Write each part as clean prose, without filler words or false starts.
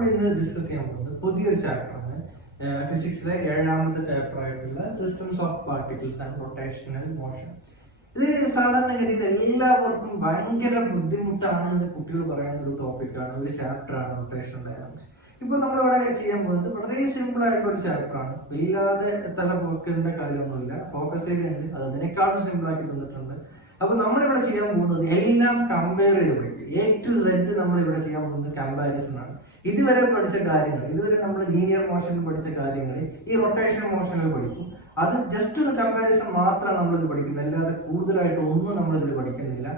നമ്മൾ ഇന്ന് ഡിസ്കസ് ചെയ്യാൻ പോകുന്നത് പുതിയൊരു ചാപ്റ്ററാണ്. ഫിസിക്സിലെ 7ാമത്തെ ചാപ്റ്റർ ആയിട്ടുള്ള systems of particles and rotational motion. ഇത് സാധാരണഗതിയിൽ എല്ലാവർക്കും ഭയങ്കര ബുദ്ധിമുട്ടാണ് എന്ന് കുട്ടികൾ പറയുന്ന ഒരു ടോപ്പിക്കാണ്, ഒരു ചാപ്റ്ററാണ് റൊട്ടേഷണൽ ഡൈനാമിക്സ്. ഇപ്പൊ നമ്മളിവിടെ ചെയ്യാൻ പോകുന്നത് വളരെ സിമ്പിൾ ആയിട്ടുള്ള ഒരു ചാപ്റ്ററാണ്. വല്ലാതെ തല പോക്കേണ്ട കാര്യമൊന്നുമില്ല, ഫോക്കസ് ഏരിയ ഉണ്ട്, അത് അതിനേക്കാളും സിമ്പിൾ ആക്കി തന്നിട്ടുണ്ട്. അപ്പൊ നമ്മളിവിടെ ചെയ്യാൻ പോകുന്നത് എല്ലാം കമ്പയർ ചെയ്ത് പഠിക്കും. A to Z നമ്മളിവിടെ ചെയ്യാൻ പോകുന്നത് കമ്പാരിസൺ ആണ്. ഇതുവരെ പഠിച്ച കാര്യങ്ങൾ, ഇതുവരെ നമ്മൾ ലീനിയർ മോഷനിൽ പഠിച്ച കാര്യങ്ങൾ ഈ റൊട്ടേഷൻ മോഷനിൽ പഠിക്കും. അത് ജസ്റ്റ് ഒരു കമ്പാരിസൺ മാത്രമാണ് നമ്മളിത് പഠിക്കുന്നത്, അല്ലാതെ കൂടുതലായിട്ട് ഒന്നും നമ്മളിതിൽ പഠിക്കുന്നില്ല.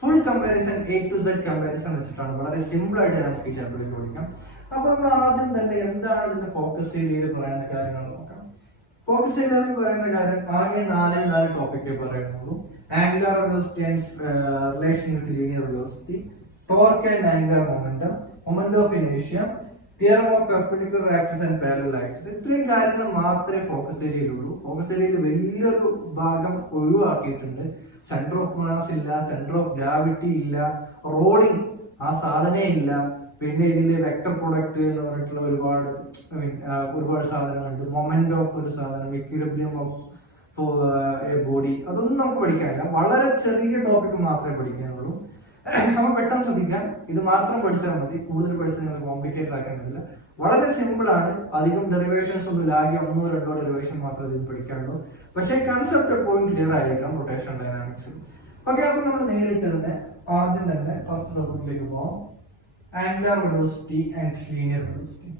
Full comparison, A to Z comparison വെച്ചിട്ടാണ് വളരെ സിമ്പിൾ ആയിട്ട് നമുക്ക് ഈ ചാപ്റ്ററിൽ പഠിക്കാം. അപ്പൊ നമ്മൾ ആദ്യം തന്നെ എന്താണ് ഇതിന്റെ ഫോക്കസ് ഏരിയയിൽ പറയുന്ന കാര്യങ്ങൾ നോക്കാം. ഫോക്കസ് ഏരിയയിൽ പറയുന്ന കാര്യം ആകെ നാല് ടോപ്പിക്കേ പറയുന്നുള്ളൂ. Angular velocity and relation with linear velocity, torque and angular momentum, moment of ഇനേഷ്യ, theorem of perpendicular axis and parallel axis. ഇത്രയും കാര്യങ്ങൾ മാത്രമേ ഫോക്കസ് ഏരിയയിലുള്ളൂ. ഫോക്കസ് ഏരിയയിൽ വലിയൊരു ഭാഗം ഒഴിവാക്കിയിട്ടുണ്ട്. സെന്റർ ഓഫ് മാസ് ഇല്ല, സെന്റർ ഓഫ് ഗ്രാവിറ്റി ഇല്ല, റോളിംഗ് ആ സാധനേ ഇല്ല. പിന്നെ ഇതില് വെക്ടർ പ്രൊഡക്റ്റ് എന്ന് പറഞ്ഞിട്ടുള്ള ഒരുപാട് സാധനങ്ങളുണ്ട്. മൊമെന്റ് ഓഫ് ഒരു സാധനം, ഇക്വിലിബ്രിയം ഓഫ് ബോഡി, അതൊന്നും നമുക്ക് പഠിക്കാനില്ല. വളരെ ചെറിയ ടോപ്പിക് മാത്രമേ പഠിക്കാനുള്ളൂ. നമ്മൾ പെട്ടെന്ന് ശ്രദ്ധിക്കാം, ഇത് മാത്രം പഠിച്ചാൽ മതി. കൂടുതൽ പഠിച്ചാൽ നിങ്ങൾ കോംപ്ലിക്കേറ്റഡ് ആക്കേണ്ടതില്ല. വളരെ സിമ്പിൾ ആണ്. അധികം ഡെറിവേഷൻസ് ഒന്നും ഇല്ലാതെ 1-2 ഡെറിവേഷൻ മാത്രമേ ഇതിൽ പഠിക്കാനുള്ളൂ. പക്ഷേ കൺസെപ്റ്റ് എപ്പോഴും ക്ലിയർ ആയിരിക്കണം റൊട്ടേഷൻ ഡൈനാമിക്സ്. ഓക്കെ, അപ്പൊ നമ്മൾ നേരിട്ട് തന്നെ ആദ്യം തന്നെ ഫസ്റ്റ് ടോപ്പിക്കിലേക്ക് പോകാം. Angular velocity and linear velocity.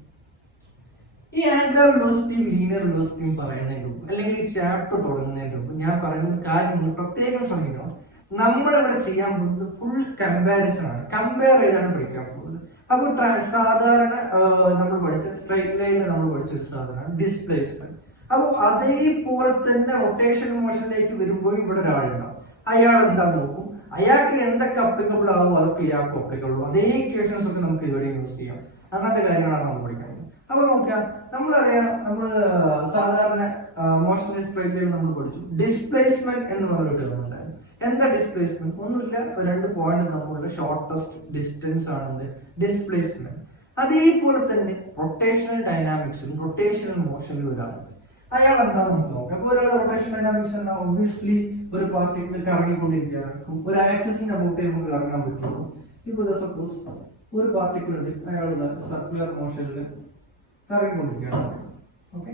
ഈ ആംഗുലർ വെലോസിറ്റിയും ലീനിയർ വെലോസിറ്റിയും പറയുന്നതിന് മുമ്പ്, അല്ലെങ്കിൽ ഈ ചാപ്റ്റർ തുടങ്ങുന്നതിന് മുമ്പ് ഞാൻ പറയുന്ന കാര്യങ്ങൾ പ്രത്യേകം ശ്രമിക്കണം. നമ്മളിവിടെ ചെയ്യാൻ പോകുന്നത് ഫുൾ കമ്പാരിസൺ ആണ്. കമ്പയർ ചെയ്താണ് പഠിക്കാൻ പോകുന്നത്. അപ്പോൾ സാധാരണ നമ്മൾ പഠിച്ച സ്ട്രൈറ്റ് ലൈനിൽ നമ്മൾ പഠിച്ച ഒരു സാധനമാണ് ഡിസ്പ്ലേസ്മെന്റ്. അപ്പോൾ അതേപോലെ തന്നെ റൊട്ടേഷൻ മോഷനിലേക്ക് വരുമ്പോൾ ഇവിടെ ഒരാളുണ്ടാവും. അയാൾ എന്താ നോക്കും, അയാൾക്ക് എന്തൊക്കെ അപ്ലിക്കബിൾ ആവും അതൊക്കെ ഇയാൾക്ക് അപ്ലിക്കബിൾ ആവും. അതേ ഇക്വേഷൻസ് ഒക്കെ നമുക്ക് ഇവിടെ യൂസ് ചെയ്യാം. അങ്ങനത്തെ കാര്യങ്ങളാണ് നമ്മൾ പഠിക്കുന്നത്. അപ്പൊ നോക്കാം, നമ്മളറിയാം, നമ്മൾ സാധാരണ മോഷൻ സ്ട്രൈറ്റ് നമ്മൾ പഠിച്ചു ഡിസ്പ്ലേസ്മെന്റ് എന്ന് പറഞ്ഞൊരു ടേം ഉണ്ടായിരുന്നു. എന്താ ഡിസ്പ്ലേസ്മെന്റ്? ഒന്നുമില്ല, 2 പോയിന്റ് തമ്മിലുള്ള ഷോർട്ടസ്റ്റ് ഡിസ്റ്റൻസ് ആണ് ഡിസ്പ്ലേസ്മെന്റ്. അതേപോലെ തന്നെ റൊട്ടേഷണൽ ഡൈനാമിക്സിലും റൊട്ടേഷണൽ മോഷനിലും ഒരാൾ അയാൾ എന്താണെന്ന് നമുക്ക് നോക്കാം. അപ്പൊ ഒരാൾ റൊട്ടേഷൻ ഡൈനാമിക്സ് എന്നാൽ ഒബ്വിയസ്ലി ഒരു പാർട്ടിക്കിൾ കറങ്ങിക്കൊണ്ടിരിക്കുകയാണ്. ഒരു ആക്സിസിന്റെ അങ്ങോട്ടേ നമുക്ക് കറങ്ങാൻ പറ്റുള്ളൂ. ഇപ്പൊ സപ്പോസ് ഒരു പാർട്ടിക്കിൾ ഉണ്ട്, അയാളുടെ സർക്കുലർ മോഷനിൽ കറങ്ങിക്കൊണ്ടിരിക്കുകയാണ്. ഓക്കെ,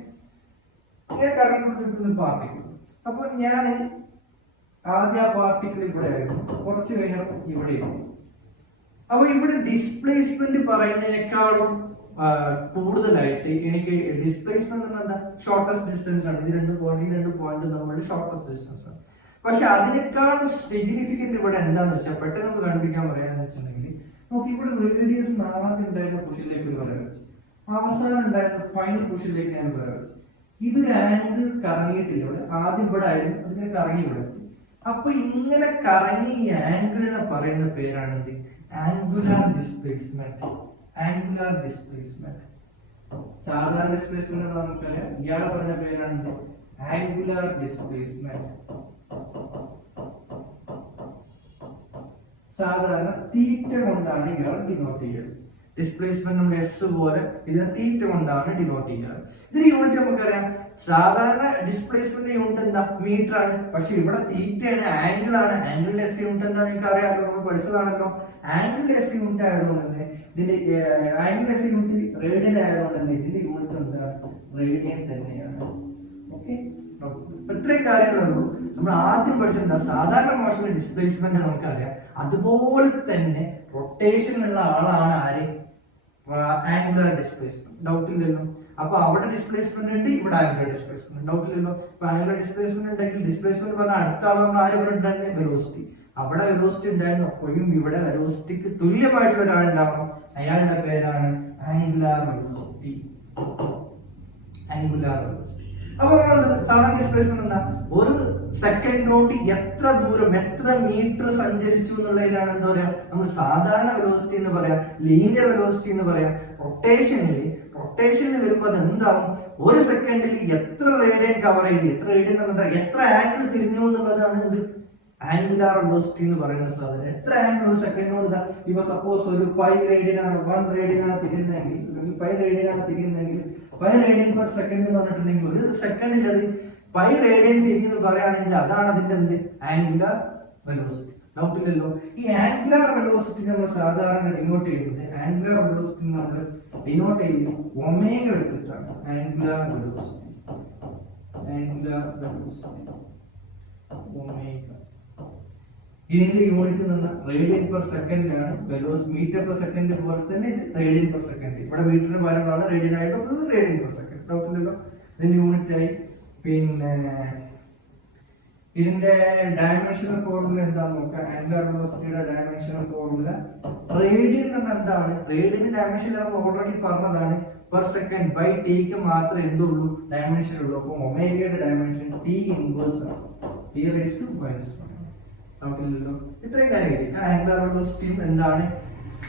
ഇങ്ങനെ കറങ്ങിക്കൊണ്ടിരിക്കുന്ന പാർട്ടിക്കിൾ. അപ്പൊ ഞാൻ ആദ്യ പാർട്ടിക്കിൾ ഇവിടെ ആയിരുന്നു, കുറച്ച് കഴിഞ്ഞപ്പോൾ ഇവിടെ ആയിരുന്നു. അപ്പൊ ഇവിടെ ഡിസ്പ്ലേസ്മെന്റ് പറയുന്നതിനേക്കാളും കൂടുതലായിട്ട് എനിക്ക് ഡിസ്പ്ലേസ്മെന്റ് എന്താ, ഷോർട്ടസ്റ്റ് ഡിസ്റ്റൻസ് ആണ്. ഇത് 2 പോയിന്റ് നമ്മളുടെ ഷോർട്ടസ്റ്റ് ഡിസ്റ്റൻസ് ആണ്. പക്ഷെ അതിനേക്കാളും സിഗ്നിഫിക്കന്റ് ഇവിടെ എന്താന്ന് വെച്ചാൽ പെട്ടെന്ന് നമുക്ക് കണ്ടുപിടിക്കാൻ പറയാന്ന് വെച്ചിട്ടുണ്ടെങ്കിൽ നോക്കി, ഇവിടെ റേഡിയസ് 4ാമത്തെ ഉണ്ടായിരുന്ന പുഷിലേക്ക് പറയാൻ വെച്ചു, അവസാനം ഉണ്ടായിരുന്ന ഫൈനൽ പുഷിലേക്ക് ഞാൻ പറയാൻ വെച്ചു. ഇതൊരു ആംഗിൾ കറങ്ങിയിട്ടില്ല. ഇവിടെ ആദ്യം ഇവിടെ ആയിരുന്നു, അതിനെ കറങ്ങി ഇവിടെ എത്തി. അപ്പൊ ഇങ്ങനെ കറങ്ങി ഈ ആംഗിളിനെ പറയുന്ന പേരാണ് എന്ത്, ആംഗുലാർ ഡിസ്പ്ലേസ്മെന്റ്. Angular displacement. സാധാരണ ഡിസ്പ്ലേസ്മെന്റ് എന്ന് നമുക്കറിയാം, ഇയാളെ പറയുന്ന പേരാണ് എന്ത്, ആംഗുലാർ ഡിസ്പ്ലേസ്മെന്റ്. സാധാരണ തീറ്റ കൊണ്ടാണ് ഇയാൾ ഡിനോട്ട് ചെയ്യുന്നത്. ഡിസ്പ്ലേസ്മെന്റ് നമ്മൾ എസ് പോലെ ഇതിനെ തീറ്റ കൊണ്ടാണ് ഡിനോട്ട് ചെയ്യാറ്. ഇതിന് യൂണിറ്റ് നമുക്കറിയാം. സാധാരണ ഡിസ്പ്ലേസ്മെന്റ് യൂണിറ്റ് എന്താ, മീറ്റർ ആണ്. പക്ഷെ ഇവിടെ തീറ്റയാണ്, ആംഗിൾ ആണ്. ആംഗിളിന്റെ എസ് യൂണിറ്റ് എന്താ നിങ്ങൾക്ക് അറിയാമല്ലോ, നമ്മൾ പഠിച്ചതാണല്ലോ. ആംഗിളിന്റെ എസ് യൂണിറ്റ് ആയതുകൊണ്ട് തന്നെ ഇതിന്റെ ആംഗിൾ എസ് യൂണിറ്റ് റേഡിയൻ ആയതുകൊണ്ട് തന്നെ ഇതിന്റെ യൂണിറ്റ് എന്താണ്, റേഡിയൻ തന്നെയാണ്. ഓക്കെ, ഇത്രയും കാര്യങ്ങളുള്ളൂ. നമ്മൾ ആദ്യം പഠിച്ചിട്ടുണ്ടാ സാധാരണ മോഷനിൽ ഡിസ്പ്ലേസ്മെന്റ് നമുക്കറിയാം. അതുപോലെ തന്നെ റൊട്ടേഷനുള്ള ആളാണ് ആര്, ആംഗുലർ ഡിസ്പ്ലേസ്മെന്റ്. ഡൗട്ട് ഇല്ലല്ലോ. അപ്പൊ അവിടെ ഡിസ്പ്ലേസ്മെന്റ് ഉണ്ട്, ഇവിടെ ആംഗുലർ ഡിസ്പ്ലേസ്മെന്റ്. ഡൗട്ട് ഇല്ലല്ലോ. ഇപ്പൊ ആംഗുലർ ഡിസ്പ്ലേസ്മെന്റ് ഉണ്ടെങ്കിൽ ഡിസ്പ്ലേസ്മെന്റ് പറഞ്ഞാൽ അടുത്ത ആൾ നമ്മൾ ആര് പറഞ്ഞിട്ടുണ്ടായിരുന്നു, വെലോസിറ്റി. അവിടെ വെലോസിറ്റി ഉണ്ടായിരുന്നു, അപ്പോഴും ഇവിടെ വെലോസിറ്റിക്ക് തുല്യമായിട്ടുള്ള ഒരാളുണ്ടാവണം. അയാളുടെ പേരാണ് ആംഗുലാർ വെലോസിറ്റി. Angular velocity. അപ്പൊ സാധാരണ ഡിസ്പ്ലേസ്മെന്റ് എന്താ, ഒരു സെക്കൻഡ് കൊണ്ട് എത്ര ദൂരം, എത്ര മീറ്റർ സഞ്ചരിച്ചു എന്നുള്ളതിനാണ് എന്താ പറയാ, നമ്മൾ സാധാരണ വെലോസിറ്റി എന്ന് പറയാം, ലീനിയർ വെലോസിറ്റി എന്ന് പറയാം. റൊട്ടേഷനിൽ വരുമ്പോൾ അത് എന്താവും, ഒരു സെക്കൻഡിൽ എത്ര റേഡിയൻ കവർ ചെയ്ത്, എത്ര റേഡിയൻ എത്ര ആംഗിൾ തിരിഞ്ഞു എന്നുള്ളതാണ് എന്ത്, ആംഗുലാർ വെലോസിറ്റി എന്ന് പറയുന്ന സാധനം എത്ര ആംഗിൾ ഒരു സെക്കൻഡിനോട് ഇതാ ഇപ്പൊ സപ്പോസ് ഒരു പൈ റേഡിയനാണ് 1 റേഡിയനാണ് തിരിയുന്നതെങ്കിൽ അല്ലെങ്കിൽ പൈ റേഡിയനാണ് തിരിയുന്നതെങ്കിൽ പൈ റേഡിയൻ പെർ സെക്കൻഡ് എന്ന് പറഞ്ഞിട്ടുണ്ടെങ്കിൽ ഒരു സെക്കൻഡിൽ അത് പൈ റേഡിയൻ തിരിഞ്ഞെന്ന് പറയുകയാണെങ്കിൽ അതാണ് അതിന്റെ എന്ത് ആംഗുലാർ വെലോസിറ്റി. ഡൗട്ടില്ലല്ലോ. ഈ ആംഗുലാർ വെലോസിറ്റി നമ്മൾ സാധാരണ ഡിനോട്ട് ചെയ്യുന്നത് ആംഗുലാർ വെലോസിറ്റി നമ്മൾ ഡിനോട്ട് ചെയ്യുന്നത് ഒമേഗ വെച്ചിട്ടാണ്. Angular velocity omega. ഇതിന്റെ യൂണിറ്റ് നിന്ന് റേഡിയൻ പെർ സെക്കൻഡ് ആണ്. മീറ്റർ പെർ സെക്കൻഡ് പോലെ തന്നെ ഇത് റേഡിയൻ പെർ സെക്കൻഡ്. ഇവിടെ മീറ്ററിന് പകരമാണ് റേഡിയൻ ആയിട്ട് റേഡിയൻ പെർ സെക്കൻഡ്. ഡൗട്ടില്ലല്ലോ. ഇതിന്റെ യൂണിറ്റ് ആയി. പിന്നെ ഇതിന്റെ ഡയമെൻഷണൽ ഫോർമുല എന്താന്ന് നോക്കാം. ആംഗുലാർ വെലോസിറ്റിയുടെ ഡയമെൻഷണൽ ഫോർമുല റേഡിയൻ എന്താണ്? റേഡിയൻ ഡയമെൻഷൻ നമ്മൾ ഓൾറെഡി പറഞ്ഞതാണ്. പെർ സെക്കൻഡ് ബൈ ടിക്ക് മാത്രമേ എന്തുള്ളൂ ഡയമെൻഷൻ ഉള്ളൂ. അപ്പൊ ഒമേഗയുടെ ഡയമെൻഷൻ ടി ഇൻവേഴ്സ് ആണ്. T raise to minus 1. നമുക്കില്ലല്ലോ. ഇത്രയും കാര്യം ആംഗുലാർ വെലോസിറ്റി എന്താണ്?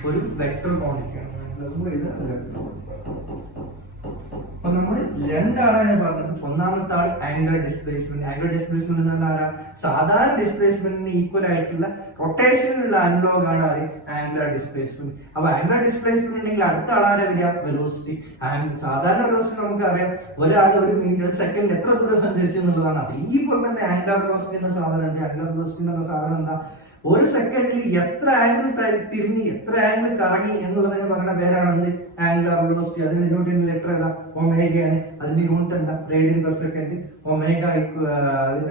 ഒരു വെക്ടർ ക്വാണ്ടിറ്റിയാണ്. അപ്പൊ നമ്മൾ രണ്ടാളാണ് പറഞ്ഞത്. ഒന്നാമത്തെ ആൾ ആംഗുലർ ഡിസ്പ്ലേസ്മെന്റ്. ആംഗുലർ ഡിസ്പ്ലേസ്മെന്റ് എന്ന് പറഞ്ഞാൽ സാധാരണ ഡിസ്പ്ലേസ്മെന്റിന് ഈക്വൽ ആയിട്ടുള്ള റൊട്ടേഷനിലുള്ള അനലോഗ് ആണ് ആംഗുലർ ഡിസ്പ്ലേസ്മെന്റ്. അപ്പൊ ആംഗുലർ ഡിസ്പ്ലേസ്മെന്റ് ഉണ്ടെങ്കിൽ അടുത്ത ആളാരെ വരിക വെലോസിറ്റി. സാധാരണ വെലോസിറ്റി നമുക്ക് അറിയാം, ഒരാൾ ഒരു സെക്കൻഡ് എത്ര ദൂരം സഞ്ചരിച്ചു എന്നുള്ളതാണ്. അതേപോലെ തന്നെ ആംഗുലർ വെലോസിറ്റി എന്ന സാധനം ഉണ്ട്. ആംഗുലർ വെലോസിറ്റി എന്ന സാധനം എന്താ? ഒരു സെക്കൻഡിൽ എത്ര ആംഗിൾ തിരിഞ്ഞ് എത്ര ആംഗിൾ കറങ്ങി എന്നുള്ളതിന് പറയുന്ന പേരാണ് ആംഗുലാർ വെലോസിറ്റി. അതിന്റെ യൂണിറ്റ് ലെറ്റർ ഏതാ? ഒമേഗയാണ്. അതിന്റെ യൂണിറ്റ് എന്താ? Radian per second. Omega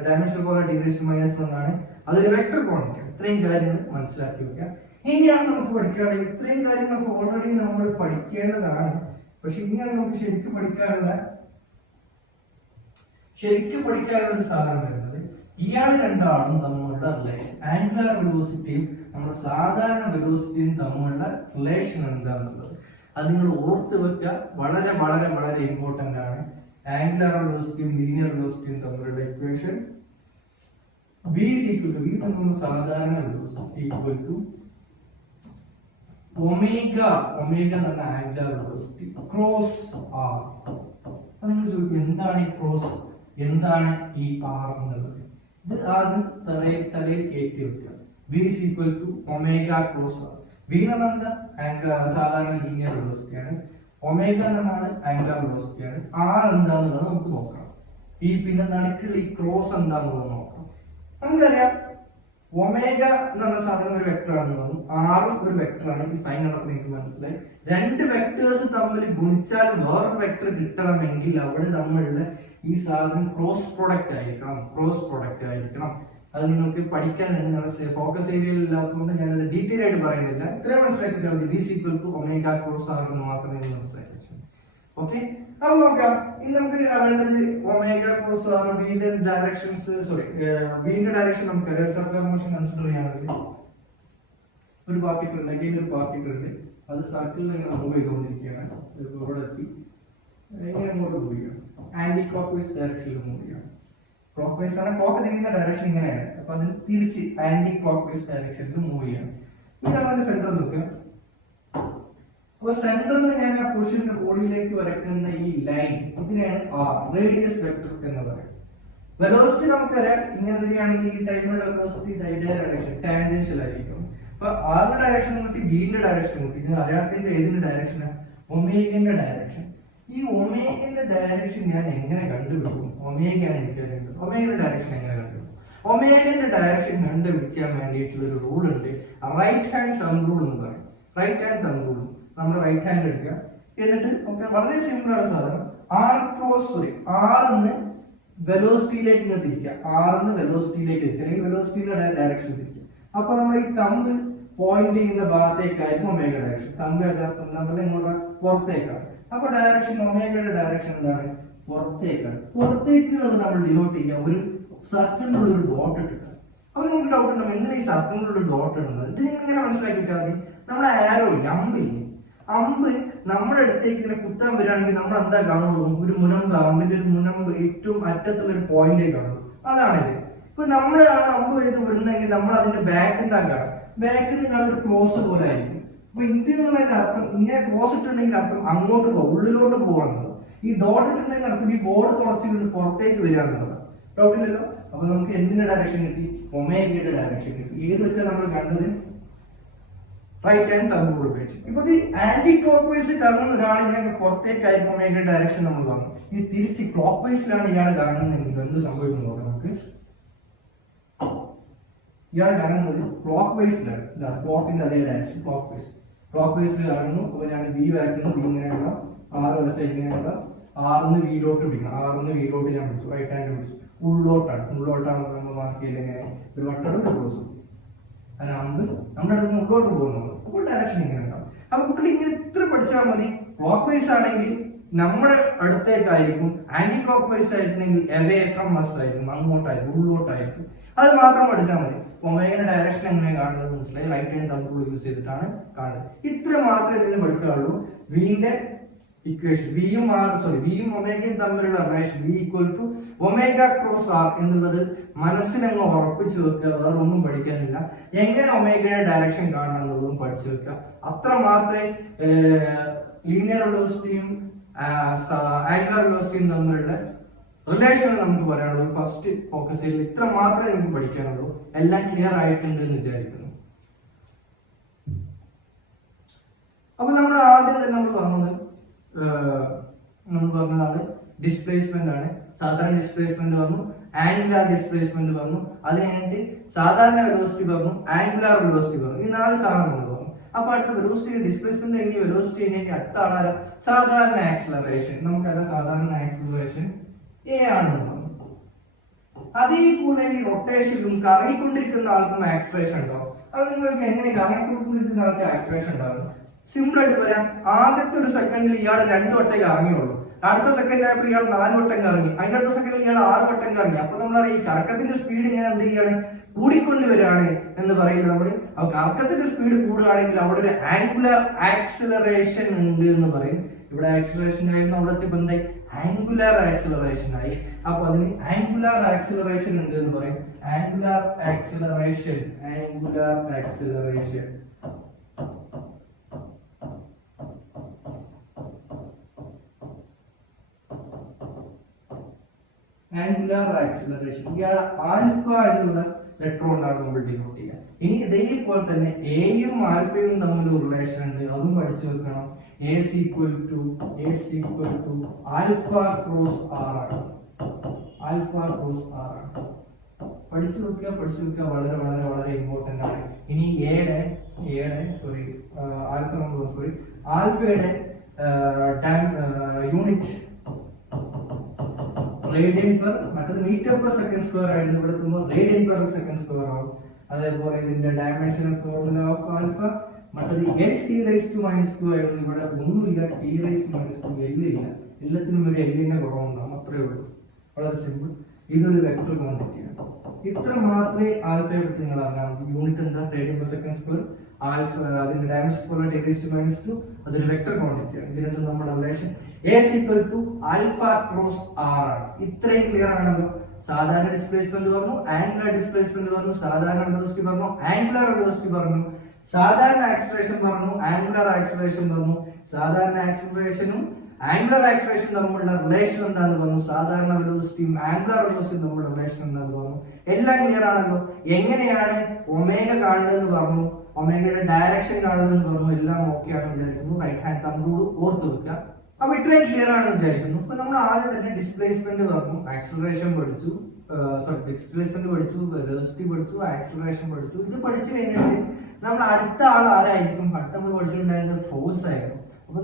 dimension പോലെ ടി റൈസ് ടു മൈനസ് 1 ആണ്. അതൊരു വെക്ടർ ക്വാണ്ടിറ്റി. ഇത്രയും കാര്യങ്ങൾ മനസ്സിലാക്കി വെക്കാം. ഇനിയാണ് നമുക്ക് പഠിക്കുകയാണെങ്കിൽ ഇത്രയും കാര്യങ്ങൾ ഓൾറെഡി നമ്മൾ പഠിക്കേണ്ടതാണ്. പക്ഷെ ഇനിയാണ് നമുക്ക് ശരിക്കും പഠിക്കാനുള്ള ഒരു സാധനം വരുന്നത്. ഇയാൾ രണ്ടാളും തമ്മിലുള്ള റിലേഷൻ, ആംഗുലാർ വെലോസിറ്റിയും നമ്മുടെ സാധാരണ വെലോസിറ്റിയും തമ്മിലുള്ള റിലേഷൻ എന്താണെന്നുള്ളത് അത് നിങ്ങൾ ഓർത്ത് വെക്കുക. വളരെ വളരെ വളരെ ഇമ്പോർട്ടന്റ് ആണ്. ആംഗുലാർ വെലോസിറ്റിയും ലീനിയർ വെലോസിറ്റിയും തമ്മിലുള്ള ഇക്വേഷൻ v തമ്മിലുള്ള സാധാരണ വെലോസിറ്റി ഒമേഗ എന്ന ആംഗുലാർ വെലോസിറ്റി ക്രോസ് ആർ. അത് നിങ്ങൾ ചോദിക്കും എന്താണ് ഈ ക്രോസ്, എന്താണ് ഈ ആർ എന്നുള്ളത്? ഇത് ആദ്യം തലയിൽ കയറ്റി വെക്കുക. v omega cross R. v എന്ന് പറഞ്ഞാൽ സാധാരണ ലീനിയർ വെലോസിറ്റിയാണ്. ഒമേഗ എന്നാണ് ആംഗുലാർ വെലോസിറ്റിയാണ്. ആർ എന്താന്നുള്ളത് നമുക്ക് നോക്കണം. ഈ പിന്നെ നടുക്കുള്ള ഈ ക്രോസ് എന്താന്നുള്ളത് നോക്കണം. നമുക്കറിയാം ഒമേഗ എന്ന് പറഞ്ഞ സാധനം ഒരു വെക്ടർ ആണെന്ന് പറഞ്ഞു. ആറും ഒരു വെക്ടർ ആണ്. ഈ സൈൻ കണ്ടപ്പോൾ നിങ്ങൾക്ക് മനസ്സിലായി. രണ്ട് വെക്ടേഴ്സ് തമ്മിൽ ഗുണിച്ചാൽ വേറൊരു വെക്ടർ കിട്ടണമെങ്കിൽ അവിടെ തമ്മിലുള്ള ഈ സാധനം ക്രോസ് പ്രോഡക്റ്റ് ആയിരിക്കണം. അത് നിങ്ങൾക്ക് പഠിക്കാനുണ്ട്. ഫോക്കസ് ഏരിയയിൽ ഇല്ലാത്തതുകൊണ്ട് ഞാനത് ഡീറ്റെയിൽ ആയിട്ട് പറയുന്നില്ല. ഇത്രയും മനസ്സിലാക്കിച്ചാൽ മതി. v ഒമേഗ ക്രോസ് ആർ എന്ന് മാത്രമേ മനസ്സിലാക്കി വെച്ചാൽ. ഓക്കെ, അപ്പൊ നോക്കാം. ഇനി നമുക്ക് അറിയേണ്ടത് ഒമേഗ ക്രോസ് ആർ വീന്റെ ഡയറക്ഷൻസ്. വീന്റെ ഡയറക്ഷൻ നമുക്കറിയാം. സർക്കുലർ മോഷൻ കൺസിഡർ ചെയ്യുകയാണെങ്കിൽ ഒരു പാർട്ടിക്കിൾ ഉണ്ട്, അഗൈൻ ഒരു പാർട്ടിക്കിൾ ഉണ്ട്. അത് സർക്കിളിൽ ഇങ്ങനെ മൂവ് ചെയ്തുകൊണ്ടിരിക്കുകയാണ്. ഇവിടെ എത്തി ഇങ്ങനെ അങ്ങോട്ട് മൂവ് ചെയ്യണം. ആന്റി ക്ലോക്ക് വൈസ് ഡയറക്ഷനിൽ മൂവ് ചെയ്യണം. ക്ലോക്ക് വൈസ് ആണ്, ക്ലോക്ക് തിരിയുന്ന ഡയറക്ഷൻ ഇങ്ങനെയാണ്. അപ്പൊ അതിന് തിരിച്ച് ആന്റി ക്ലോക്ക് വൈസ് ഡയറക്ഷനിൽ മൂവ് ചെയ്യണം. ഇതാണ് സെന്റർ നോക്കുക. അപ്പൊ സെന്ററിൽ നിന്ന് ഞാൻ ആ പൊസിഷന്റെ ബോഡിയിലേക്ക് വരയ്ക്കുന്ന ഈ ലൈൻ ഇതിനെയാണ് ആർ, റേഡിയസ് വെക്ടർ എന്ന് പറയുന്നത്. വെലോസിറ്റി നമുക്കറിയാം ഇങ്ങനെ തന്നെയാണെങ്കിൽ ഈ ടൈമിലുള്ള വെലോസിറ്റി ഡയറക്ഷൻ ടാൻജൻഷ്യൽ ആയിരിക്കും. അപ്പൊ ആറിന്റെ ഡയറക്ഷൻ കൂട്ടി ബിന്റെ ഡയറക്ഷൻ കൂട്ടി. ഇത് അറിയാത്തതിന്റെ ഏതിന്റെ ഡയറക്ഷനാണ്? ഒമേഗന്റെ ഡയറക്ഷൻ. ഈ ഒമേഗന്റെ ഡയറക്ഷൻ ഞാൻ എങ്ങനെ കണ്ടുപിടിക്കും? ഒമേഗയാണ് എനിക്ക് അറിയേണ്ടത്. ഒമേഗന്റെ ഡയറക്ഷൻ എങ്ങനെ കണ്ടുപിടിക്കും? ഒമേഗന്റെ ഡയറക്ഷൻ കണ്ടുപിടിക്കാൻ വേണ്ടിയിട്ടുള്ള ഒരു റൂൾ ഉണ്ട്. റൈറ്റ് ഹാൻഡ് തം റൂൾ എന്ന് പറയും. റൈറ്റ് ഹാൻഡ് തം റൂൾ. നമ്മൾ റൈറ്റ് ഹാൻഡ് എടുക്കുക. എന്നിട്ട് നമുക്ക് വളരെ സിമ്പിൾ ആണ് സാധനം. ആറിന്ന് വെലോസിറ്റിയിലേക്ക് ഇങ്ങനെ തിരിക്കുക. ആറിന്ന് വെലോസിറ്റിയിലേക്ക് തിരിക്കുക, അല്ലെങ്കിൽ വെലോസിറ്റിയുടെ ഡയറക്ഷൻ തിരിക്കുക. അപ്പൊ നമ്മൾ ഈ തമ്പ് പോയിന്റ് ചെയ്യുന്ന ഭാഗത്തേക്കായിരിക്കും ഒമേഗ ഡയറക്ഷൻ. തമ്പ് നമ്മൾ ഇങ്ങോട്ട് പുറത്തേക്കാണ്. അപ്പൊ ഡയറക്ഷൻ ഒമേഗയുടെ ഡയറക്ഷൻ എന്താണ്? പുറത്തേക്കാണ്. പുറത്തേക്ക് നമ്മൾ ഡിനോട്ട് ചെയ്യുക ഒരു സർക്കിളിനുള്ള ഒരു ഡോട്ട് ഇട്ടിട്ട്. അപ്പൊ നിങ്ങൾക്ക് ഡൗട്ട് ഉണ്ടാവും എങ്ങനെ ഈ സർക്കിളിനുള്ള ഡോട്ട് ഇടുന്നത്? ഇത് എങ്ങനെ മനസ്സിലാക്കി വെച്ചാൽ മതി. നമ്മുടെ ആരോ ഇല്ല, അമ്പില്ലേ? അമ്പ് നമ്മുടെ അടുത്തേക്ക് ഇങ്ങനെ കുത്താൻ വരികയാണെങ്കിൽ നമ്മൾ എന്താ കാണുള്ളൂ? ഒരു മുനമ്പ്, അമ്പിന്റെ ഒരു മുനമ്പ് ഏറ്റവും അറ്റത്തുള്ള ഒരു പോയിന്റേ കാണുള്ളൂ. അതാണിത്. ഇപ്പൊ നമ്മളാണ് അമ്പ് ചെയ്ത് വിടുന്നെങ്കിൽ നമ്മൾ അതിന്റെ ബാക്കിൽ നിന്ന് കാണാം. ബാക്കിൽ നിന്ന് കാണുന്ന ഒരു ക്ലോസ് പോലെ ആയിരിക്കും. അപ്പൊ ഇത് എന്നുള്ളതിന്റെ അർത്ഥം ഇങ്ങനെ ക്ലോസ് ഇട്ടുണ്ടെങ്കിൽ അർത്ഥം അങ്ങോട്ട് പോകും, ഉള്ളിലോട്ട് പോകാന്നുള്ളത്. ഈ ഡോട്ട് ഇട്ടുണ്ടെങ്കിൽ അർത്ഥം ഈ ബോർഡ് തുറച്ചിട്ട് പുറത്തേക്ക് വരിക എന്നുള്ളത്. ഡൗട്ടില്ലല്ലോ. അപ്പൊ നമുക്ക് എന്തിന്റെ ഡയറക്ഷൻ കിട്ടി? ഒമേഗയുടെ ഡയറക്ഷൻ കിട്ടി. ഏത് വെച്ചാൽ നമ്മൾ കണ്ടത്? റൈറ്റ് ഹാൻഡ് തമ്പ് റൂൾ വെച്ച്. ഇപ്പൊ ഈ ആന്റി ക്ലോക്ക് വൈസ് കറങ്ങുന്ന ഒരാളിങ്ങനെ പുറത്തേക്കായിരിക്കും ഒമേഗയുടെ ഡയറക്ഷൻ നമ്മൾ പറഞ്ഞു. ഇനി തിരിച്ച് ക്ലോക്ക് വൈസിലാണ് ഇയാൾ കറങ്ങുന്നതെങ്കിൽ എന്ത് സംഭവിക്കുന്നു നോക്കാം നമുക്ക്. ഇയാൾ കറങ്ങുന്നത് ക്ലോക്ക് വൈസിലാണ്. ക്ലോക്കിന്റെ അതേ ഡയറക്ഷൻ ക്ലോക്ക് വൈസിൽ കറങ്ങുന്നു. അപ്പൊ ഞാൻ ബി വരയ്ക്കുന്നു. ബി ഇങ്ങനെയുള്ള ആറ് വരച്ച ഇങ്ങനെയുള്ള ആറിന്ന് വീലോട്ട് പിടിക്കണം. ആറിന്ന് വീലോട്ട് ഞാൻ പിടിച്ചു, റൈറ്റ് ഹാൻഡ് പിടിച്ചു. ഉള്ളോട്ടാണ് നമ്മൾ മാർക്ക് ചെയ്ത് എങ്ങനെ ഒരു വട്ടം ഒരു ക്രോസ്. നമ്മുടെ അടുത്ത് ഉള്ളോട്ട് പോകുന്നത്. അപ്പോൾ ഡയറക്ഷൻ ഇങ്ങനെ ഉണ്ടാവും. അപ്പൊ കുട്ടികൾ ഇങ്ങനെ ഇത്ര പഠിച്ചാൽ മതി. ക്ലോക്ക് വൈസ് ആണെങ്കിൽ നമ്മുടെ അടുത്തേക്കായിരിക്കും, ആന്റി ക്ലോക്ക് വൈസ് ആയിരുന്നെങ്കിൽ എവേ ഫ്രം മസ് ആയിരിക്കും, അങ്ങോട്ടായിരിക്കും, ഉള്ളോട്ടായിരിക്കും. അത് മാത്രം പഠിച്ചാൽ മതി. ഒമേഗയുടെ ഡയറക്ഷൻ എങ്ങനെ കാണുന്നത് മനസ്സിലായി. Right hand thumb rule use ചെയ്തിട്ടാണ് കാണുന്നത്. ഇത്ര മാത്രമേ ഇതിന് പഠിക്കാറുള്ളൂ. വീന്റെ ഇക്വേഷൻ വിയും ഒമേഗയും തമ്മിലുള്ള relation V equal to omega cross R എന്നുള്ളത് മനസ്സിലങ്ങ് ഉറപ്പിച്ചു വെക്കുക. വേറെ ഒന്നും പഠിക്കാനില്ല. എങ്ങനെ ഒമേഗയുടെ ഡയറക്ഷൻ കാണണം എന്നുള്ളതും പഠിച്ചു വെക്കുക. അത്ര മാത്രമേ ലീനിയർ വെലോസിറ്റിയും ആംഗുലർ വെലോസിറ്റിയും തമ്മിലുള്ള റിലേഷൻ നമുക്ക് പറയാനുള്ളൂ. ഫസ്റ്റ് ഫോക്കസ് ചെയ്ത് ഇത്ര മാത്രമേ നിങ്ങൾക്ക് പഠിക്കാനുള്ളൂ. എല്ലാം ക്ലിയർ ആയിട്ടുണ്ട് എന്ന് വിചാരിക്കുന്നു. അപ്പൊ നമ്മൾ ആദ്യം തന്നെ നമ്മൾ പറഞ്ഞതാണ് ഡിസ്പ്ലേസ്മെന്റ് ആണ്. സാധാരണ ഡിസ്പ്ലേസ്മെന്റ് പറഞ്ഞു, ആംഗുലാർ ഡിസ്പ്ലേസ്മെന്റ് പറഞ്ഞു, അത് കഴിഞ്ഞിട്ട് സാധാരണ വെലോസിറ്റി പറഞ്ഞു, ആംഗുലാർ വെലോസിറ്റി പറഞ്ഞു. ഈ 4 സാധനങ്ങൾ പറഞ്ഞു. അപ്പൊ അടുത്ത വെലോസിറ്റി ഡിസ്പ്ലേസ്മെന്റ് കഴിഞ്ഞ് വെലോസിറ്റി കഴിഞ്ഞ് അടുത്ത ആളാണ് സാധാരണ ആക്സിലറേഷൻ. നമുക്കറിയാം സാധാരണ ആക്സിലറേഷൻ എ ആണെന്ന് പറഞ്ഞു. അതേപോലെ ഈ റൊട്ടേഷനിലും കറങ്ങിക്കൊണ്ടിരിക്കുന്ന ആൾക്കും ആക്സിലറേഷൻ ഉണ്ടാവും. അത് നിങ്ങൾക്ക് എങ്ങനെ കറങ്ങിക്കൊണ്ടിരിക്കുന്ന ആൾക്ക് ആക്സിലറേഷൻ ഉണ്ടാവും? സിമ്പിൾ ആയിട്ട് പറയാം. ആദ്യത്തെ ഒരു സെക്കൻഡിൽ ഇയാൾ 2 വട്ടം കറങ്ങിയുള്ളൂ. അടുത്ത സെക്കൻഡ് ആയപ്പോൾ ഇയാൾ 4 വട്ടം കറങ്ങി. അതിന്റെ അടുത്ത സെക്കൻഡിൽ ഇയാൾ 6 വട്ടം കറങ്ങി. അപ്പൊ നമ്മൾ ഈ കറക്കത്തിന്റെ സ്പീഡ് ഇങ്ങനെ എന്ത് ചെയ്യാണ്? കൂടിക്കൊണ്ടുവരികയാണ് എന്ന് പറയുന്നത്. നമ്മൾ കറക്കത്തിന്റെ സ്പീഡ് കൂടുകയാണെങ്കിൽ അവിടെ ഒരു ആംഗുലർ ആക്സിലറേഷൻ ഉണ്ട് എന്ന് പറയും. ഇവിടെ ആക്സിലറേഷൻ ആയിരുന്നു, അവിടെ എന്തായി? ആംഗുലർ ആക്സിലറേഷൻ ആയി. അപ്പൊ അതിന് ആംഗുലർ ആക്സിലറേഷൻ ഉണ്ട് എന്ന് പറയും. ആംഗുലർ ആക്സിലറേഷൻ ആംഗുലർ ആക്സിലറേഷൻ ഇയാൾ ആൽഫ എന്നുള്ള ലെറ്റർ കൊണ്ടാണ് നമ്മൾ ഡിനോട്ട് ചെയ്യുക. ഇനി ഇതേപോലെ തന്നെ എയും ആൽഫയും തമ്മിൽ ഒരു റിലേഷൻ ഉണ്ട്, അതും പഠിച്ചു വെക്കണം. A equal to alpha cross R ആണ്. പഠിച്ചു വെക്കുക. വളരെ വളരെ വളരെ ഇമ്പോർട്ടന്റ് ആണ്. ഇനി ആൽഫയുടെ യൂണിറ്റ് റേഡിയൻ പെർ, മറ്റത് മീറ്റർ പെർ സെക്കൻഡ് സ്ക്വയർ ആയിരുന്നു. ഇവിടെ എത്തുമ്പോൾ റേഡിയൻ പെർ സെക്കൻഡ് സ്ക്വയർ ആവും. അതേപോലെ ഇതിന്റെ ഡയമെൻഷണൽ ഫോർമുല ഓഫ് ആൽഫ, മറ്റത് L T raise to minus 2 ആയിരുന്നു. ഇവിടെ ഒന്നുമില്ല, ടി റൈസ് ടു മൈനസ് 2 എല്ലില്ല. എല്ലാത്തിനും ഒരു എല്ലിന്റെ കുറവുണ്ടാവും, അത്രേ ഉള്ളൂ. വളരെ സിമ്പിൾ. ഇതൊരു വെക്ടർ ക്വാണ്ടിറ്റിയാണ്. ഇത്ര മാത്രമേ ആൽഫയെ പറ്റി നിങ്ങൾ അറിഞ്ഞാൽ മതി. യൂണിറ്റ് എന്താ? Radian per second square. Alpha അതിന്റെ dimension formula T raise to minus 2, അതൊരു വെക്ടർ ക്വാണ്ടിറ്റിയാണ്. ഇതിന്റെ നമ്മുടെ relation A equal to alpha cross R ആണ്. ഇത്രയും ക്ലിയർ ആണല്ലോ. സാധാരണ ഡിസ്പ്ലേസ്മെന്റ് പറഞ്ഞു, ആംഗുലർ ഡിസ്പ്ലേസ്മെന്റ് പറഞ്ഞു, സാധാരണ വെലോസിറ്റി പറഞ്ഞു, ആംഗുലർ വെലോസിറ്റി പറഞ്ഞു, സാധാരണ ആക്സിലറേഷൻ പറഞ്ഞു, ആംഗുലർ ആക്സിലറേഷൻ പറഞ്ഞു, സാധാരണ ആക്സിലറേഷനും ആംഗുലർ ആക്സിലറേഷൻ തമ്മിലുള്ള റിലേഷൻ എന്താന്ന് പറഞ്ഞു, സാധാരണ വെലോസിറ്റിയും ആംഗുലർ വെലോസിറ്റിയും തമ്മിലുള്ള റിലേഷൻ എന്താന്ന് പറഞ്ഞു. എല്ലാം ക്ലിയർ ആണല്ലോ. എങ്ങനെയാണ് ഒമേഗ കാണുന്നതെന്ന് പറഞ്ഞു, ഒമേഗയുടെ ഡയറക്ഷൻ കാണുന്നതെന്ന് പറഞ്ഞു. എല്ലാം ഓക്കെ ആണെന്ന് വിചാരിക്കുന്നു. റൈറ്റ് ഹാൻഡ് തമ്പ് റൂൾ ഓർത്ത് വെക്കുക. അപ്പൊ ഇത്രയും ക്ലിയർ ആണെന്ന് വിചാരിക്കുന്നു. അപ്പൊ നമ്മൾ ആദ്യം തന്നെ ഡിസ്പ്ലേസ്മെന്റ് പറഞ്ഞു, ആക്സിലറേഷൻ പഠിച്ചു, ഡിസ്പ്ലേസ്മെന്റ് പഠിച്ചു, വെലോസിറ്റി പഠിച്ചു, ആക്സിലറേഷൻ പഠിച്ചു. ഇത് പഠിച്ചു കഴിഞ്ഞിട്ട് നമ്മൾ അടുത്ത ആൾ ആരായിരിക്കും? അടുത്ത നമ്മൾ പഠിച്ചിട്ടുണ്ടായിരുന്നത് ഫോഴ്സ് ആയിരുന്നു. അപ്പൊ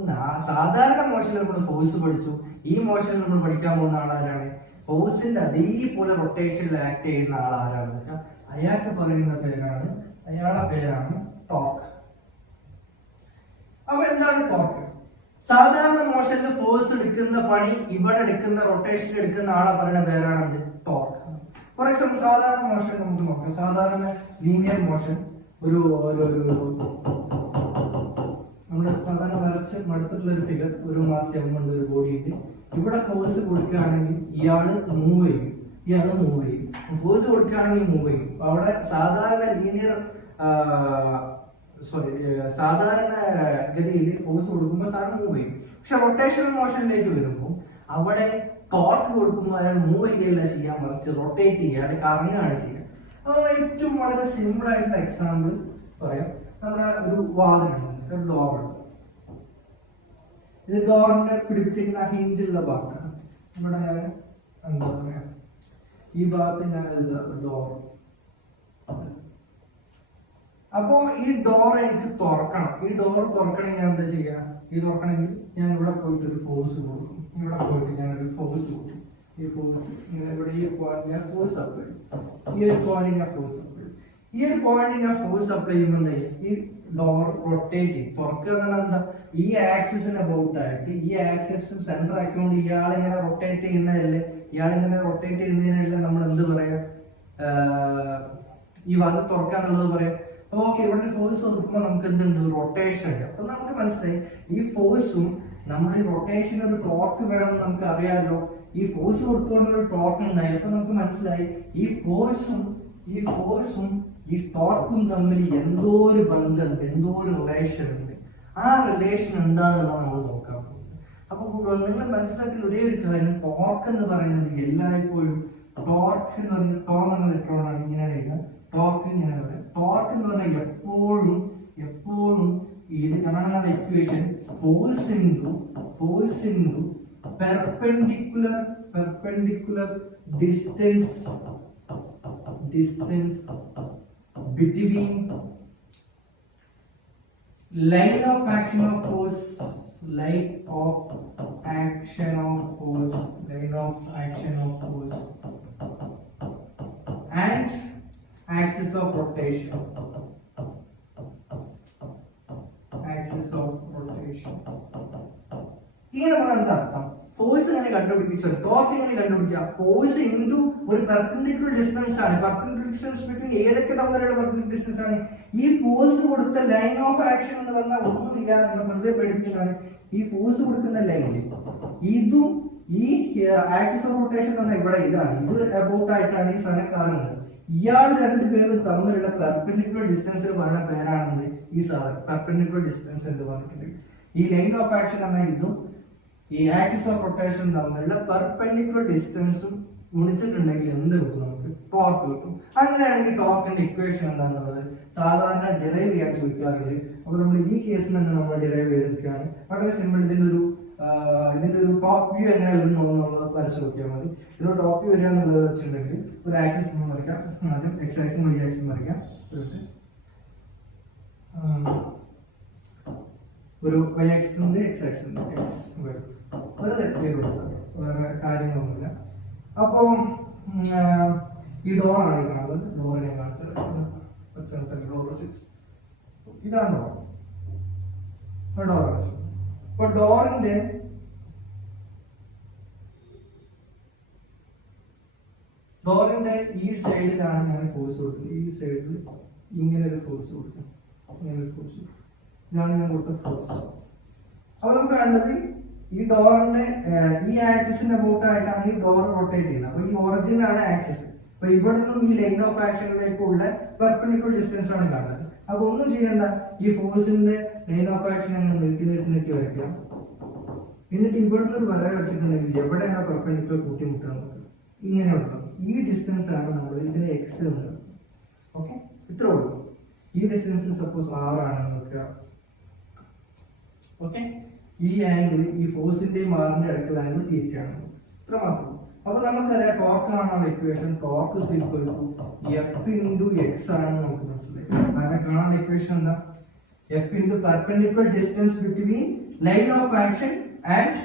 സാധാരണ മോഷനിൽ നമ്മൾ ഫോഴ്സ് പഠിച്ചു. ഈ മോഷനിൽ നമ്മൾ പഠിക്കാൻ പോകുന്ന ആളാരാണ്? ഫോഴ്സിന്റെ അതേപോലെ റൊട്ടേഷനിൽ ആക്ട് ചെയ്യുന്ന ആൾ ആരാണ്? അയാൾക്ക് പറയുന്ന പേരാണ്, അയാളുടെ പേരാണ് ടോർക്ക്. അപ്പൊ എന്താണ് ടോർക്ക്? സാധാരണ മോഷനിൽ ഫോഴ്സ് എടുക്കുന്ന പണി ഇവിടെ എടുക്കുന്ന റൊട്ടേഷൻ എടുക്കുന്ന ആളെ പറയുന്ന പേരാണ് ടോർക്ക്. ഫോർ എക്സാമ്പിൾ സാധാരണ മോഷൻ നമുക്ക് നോക്കാം. സാധാരണ ലീനിയർ മോഷൻ ഒരു നമ്മുടെ സാധാരണ വരച്ച് മടുത്തിട്ടുള്ള ഒരു ഫിഗർ, ഒരു മാസ് എം ഉണ്ട്, ഒരു ബോഡി ഉണ്ട്. ഇവിടെ ഫോഴ്സ് കൊടുക്കുകയാണെങ്കിൽ ഇയാള് മൂവ് ചെയ്യും. ഫോഴ്സ് കൊടുക്കുകയാണെങ്കിൽ മൂവ് ചെയ്യും. അവിടെ സാധാരണ സാധാരണ ഗതിയിൽ ഫോഴ്സ് കൊടുക്കുമ്പോൾ സാറിന് മൂവ് ചെയ്യും. പക്ഷെ റൊട്ടേഷണൽ മോഷനിലേക്ക് വരുമ്പോൾ അവിടെ ടോർക്ക് കൊടുക്കുമ്പോൾ അയാൾ മൂവ് ചെയ്യല്ല ചെയ്യാൻ, മറിച്ച് റൊട്ടേറ്റ് ചെയ്യുക, അയാൾ കറങ്ങുകയാണ് ചെയ്യുക. അപ്പോൾ ഏറ്റവും വളരെ സിമ്പിൾ ആയിട്ടുള്ള എക്സാമ്പിൾ പറയാം. നമ്മുടെ ഒരു വാതിലുണ്ട്, ഒരു ഡോറുണ്ട്. ഇത് ഡോറിന്റെ പിടിപ്പിച്ചിരിക്കുന്ന ഹിഞ്ചുള്ള ഭാഗമാണ്. ഇവിടെ ഞാൻ എന്താ പറയാ, ഈ ഭാഗത്ത് ഞാൻ ഡോർ. അപ്പോ ഈ ഡോർ എനിക്ക് തുറക്കണം. ഈ ഡോർ തുറക്കണമെങ്കിൽ ഞാൻ എന്താ ചെയ്യാ? ഈ തുറക്കണമെങ്കിൽ ഞാൻ ഇവിടെ പോയിട്ട് ഒരു ഫോഴ്സ് കൊടുക്കും. ഇവിടെ പോയിട്ട് ഞാൻ ഒരു ഫോഴ്സ് കൊടുക്കും. ഈ ഫോഴ്സ് ഇങ്ങനെ ഇവിടെ ഈ പോയിന്റ് ഞാൻ ഫോഴ്സ് അപ്ലൈ ചെയ്യും. ഈ ഒരു പോയിന്റ് ഞാൻ ഫോഴ്സ് അപ്ലൈ ചെയ്യും. ഈ ഒരു പോയിന്റ് ഞാൻ ഫോഴ്സ് അപ്ലൈ ചെയ്യുമ്പോൾ എന്താ ചെയ്യുക? ഈ ഡോർ റൊട്ടേറ്റ് ചെയ്യും. തുറക്കുക എന്നാൽ എന്താ, ഈ ആക്സിസിന് അബൌട്ട് ആയിട്ട് ഈ ആക്സിസ് സെന്റർ ആക്കിക്കൊണ്ട് ഇയാളിങ്ങനെ റൊട്ടേറ്റ് ചെയ്യുന്നതല്ലേ, ഇയാളിങ്ങനെ റൊട്ടേറ്റ് ചെയ്യുന്നതിനല്ലേ നമ്മൾ എന്ത് പറയാ, ഈ വാതിൽ തുറക്കുക എന്നുള്ളത് പറയാം. ഓക്കെ, ഇവിടെ ഫോഴ്സ് കൊടുക്കുമ്പോൾ നമുക്ക് എന്തുണ്ട്, റൊട്ടേഷൻ ഉണ്ട്. അപ്പൊ നമുക്ക് മനസ്സിലായി ഈ ഫോഴ്സും നമ്മുടെ റൊട്ടേഷൻ ഒരു ടോർക്ക് വേണമെന്ന് നമുക്ക് അറിയാമല്ലോ. ഈ ഫോഴ്സ് കൊടുത്തുകൊണ്ടൊരു ടോർക്ക് ഉണ്ടായി. അപ്പൊ നമുക്ക് മനസ്സിലായി ഈ ഫോഴ്സും ഈ ടോർക്കും തമ്മിൽ എന്തോ ഒരു ബന്ധമുണ്ട്, എന്തോ ഒരു റിലേഷൻ ഉണ്ട്. ആ റിലേഷൻ എന്താണെന്നുള്ളത് നമ്മൾ നോക്കാൻ പോകുന്നത്. അപ്പൊ നിങ്ങൾ മനസ്സിലാക്കിയ ഒരേ ഒരു കാര്യം, ടോർക്ക് എന്ന് പറയുന്നത് എല്ലായ്പ്പോഴും ടോർക്ക് എന്ന് പറയുന്നത് ടോർന്ന് ഇലക്ട്രോണാണ്, ഇങ്ങനെയാണ് എഴുതുന്നത്. ടോർക്ക് ഇങ്ങനെ പറയാം. ടോർക്ക് എന്ന് പറഞ്ഞാൽ എപ്പോഴും ഇത് കാണാനുള്ള equation force into perpendicular distance between line of action of force and axis of rotation. ഇങ്ങനെ പറഞ്ഞാൽ എന്താ അർത്ഥം? ഫോഴ്സ് എങ്ങനെ കണ്ടുപിടിക്കുക, ടോർക്ക് എങ്ങനെ കണ്ടുപിടിക്കുക? ഫോഴ്സ് ഇൻറ്റു ഒരു പെർപെൻഡിക്കുലർ ഡിസ്റ്റൻസ് ആണ്. പെർപെൻഡിക്കുലർ ഡിസ്റ്റൻസ് ബിറ്റ്വീൻ ഏതൊക്കെ തമ്മിലുള്ള പെർപെൻഡിക്കുലർ ഡിസ്റ്റൻസ് ആണ്? ഈ ഫോഴ്സ് കൊടുത്ത ലൈൻ ഓഫ് ആക്ഷൻ എന്ന് പറഞ്ഞാൽ ഒന്നുമില്ല, നമ്മൾ വെറുതെ പഠിക്കുന്നതാണ്. ഈ ഫോഴ്സ് കൊടുക്കുന്ന ലൈനിൽ ഇതും ഈ ആക്സിസ് ഓഫ് റൊട്ടേഷൻ എന്ന് പറഞ്ഞാൽ ഇവിടെ ഇതാണ്, ഇത് അബൌട്ട് ആയിട്ടാണ് ഈ സാധനം കാണുന്നത്. ഇയാൾ രണ്ടുപേരും തമ്മിലുള്ള പെർപെൻഡിക്കുലർ ഡിസ്റ്റൻസ് പറയുന്ന പേരാണെന്ന് ഈ സാധനം പെർപെൻഡിക്കുലർ ഡിസ്റ്റൻസ് എന്ന് പറഞ്ഞിട്ടുണ്ട്. ഈ ലൈൻ ഓഫ് ആക്ഷൻ എന്നാൽ ഇതും ഈ ആക്സിസ് ഓഫ് റൊട്ടേഷൻ തമ്മിലുള്ള പെർപെൻഡിക്കുലർ ഡിസ്റ്റൻസും ഗുണിച്ചിട്ടുണ്ടെങ്കിൽ എന്ത് കിട്ടും? നമുക്ക് ടോർക്ക് കിട്ടും. അങ്ങനെയാണെങ്കിൽ ടോർക്കിന്റെ ഇക്വേഷൻ എന്താണെന്നുള്ളത് സാധാരണ ഡിറൈവ് ചെയ്യാൻ ചോദിക്കാറുണ്ട്. അപ്പൊ നമ്മൾ ഈ കേസിൽ തന്നെ നമ്മൾ ഡിറൈവ് ചെയ്തിരിക്കുകയാണ്. വളരെ സിമ്പിൾ. ഇതിന്റെ ഒരു ടോപ്പ് വ്യൂ എങ്ങനെ വരുന്നു എന്നുള്ളത് വരച്ച് നോക്കിയാൽ മതി. ഇതിന് ടോപ്പ് വ്യൂ വരിക എന്നുള്ളത് വെച്ചിട്ടുണ്ടെങ്കിൽ ഒരു ആക്സിസ് നമ്മൾ വരയ്ക്കാം. ആദ്യം എക്സ് ആക്സും വൈ ആക്സും വരയ്ക്കാം. ഒരു വൈ ആക്സിന്റെ എക്സ് ആക്സിന്റെ എക്സ് വരും. ഒരു തെറ്റിലുള്ള വേറെ കാര്യങ്ങളൊന്നുമില്ല. അപ്പോൾ ഈ ഡോറാണ് ഈ കാണുന്നത്. ഡോറിനെ കാണിച്ചത് ഡോർ 6 ഇതാണ് ഡോർ. അപ്പൊ ഡോറിന്റെ ഈ സൈഡിലാണ് ഞാൻ ഫോഴ്സ് കൊടുക്കുന്നത്. ഈ സൈഡിൽ ഇങ്ങനെ ഒരു ഫോഴ്സ് കൊടുക്കും, ഇതാണ് ഞാൻ കൊടുത്ത ഫോഴ്സ്. അപ്പൊ നമുക്ക് വേണ്ടത് ഈ ഡോറിന്റെ ഈ ആക്സിസിന്റെ അബൌട്ട് ആയിട്ടാണ് ഈ ഡോർ റൊട്ടേറ്റ് ചെയ്യുന്നത്. അപ്പൊ ഈ ഒറിജിൻ ആണ് ആക്സിസ്. അപ്പൊ ഇവിടെ നിന്നും ഈ ലൈൻ ഓഫ് ആക്ഷനിലേക്കുള്ള പെർപെൻഡിക്കുലർ ഡിസ്റ്റൻസ് ആണ് കാണുന്നത്. അപ്പൊ ഒന്നും ചെയ്യണ്ട, ഈ ഫോഴ്സിന്റെ ലൈൻ ഓഫ് ആക്ഷൻ അങ്ങനെ നീട്ടി വരയ്ക്കാം. എന്നിട്ട് ഇവിടുന്ന് ഒരു വര വരച്ചിട്ടുണ്ടെങ്കിൽ എവിടെയാണ് പെർപെൻഡിക്കുലർ കൂട്ടിമുട്ടുക നമുക്ക് ഇങ്ങനെ ഉണ്ടാവും. ഈ ഡിസ്റ്റൻസ് ആണ് നമ്മൾ ഇതിന് എക്സ് എന്നത്. ഓക്കെ, ഇത്ര ഉള്ളൂ. ഈ ഡിസ്റ്റൻസ് സപ്പോസ് 6 ആണെന്ന് വെക്കുക. ഓക്കെ, ഈ ആംഗിൾ ഈ ഫോഴ്സിന്റെയും ആറിന്റെ ഇടയ്ക്കുള്ള ആംഗിൾ തീറ്റയാണ്. ഇത്ര മാത്രം. അപ്പൊ നമുക്കറിയാം ടോർക്ക് ആണുള്ള ഇക്വേഷൻ ടോർക്ക് F × x ആണെന്ന് നമുക്ക് മനസ്സിലായി. കാരണം കാണാനുള്ള ഇക്വേഷൻ എന്താ? F × perpendicular distance between line of action and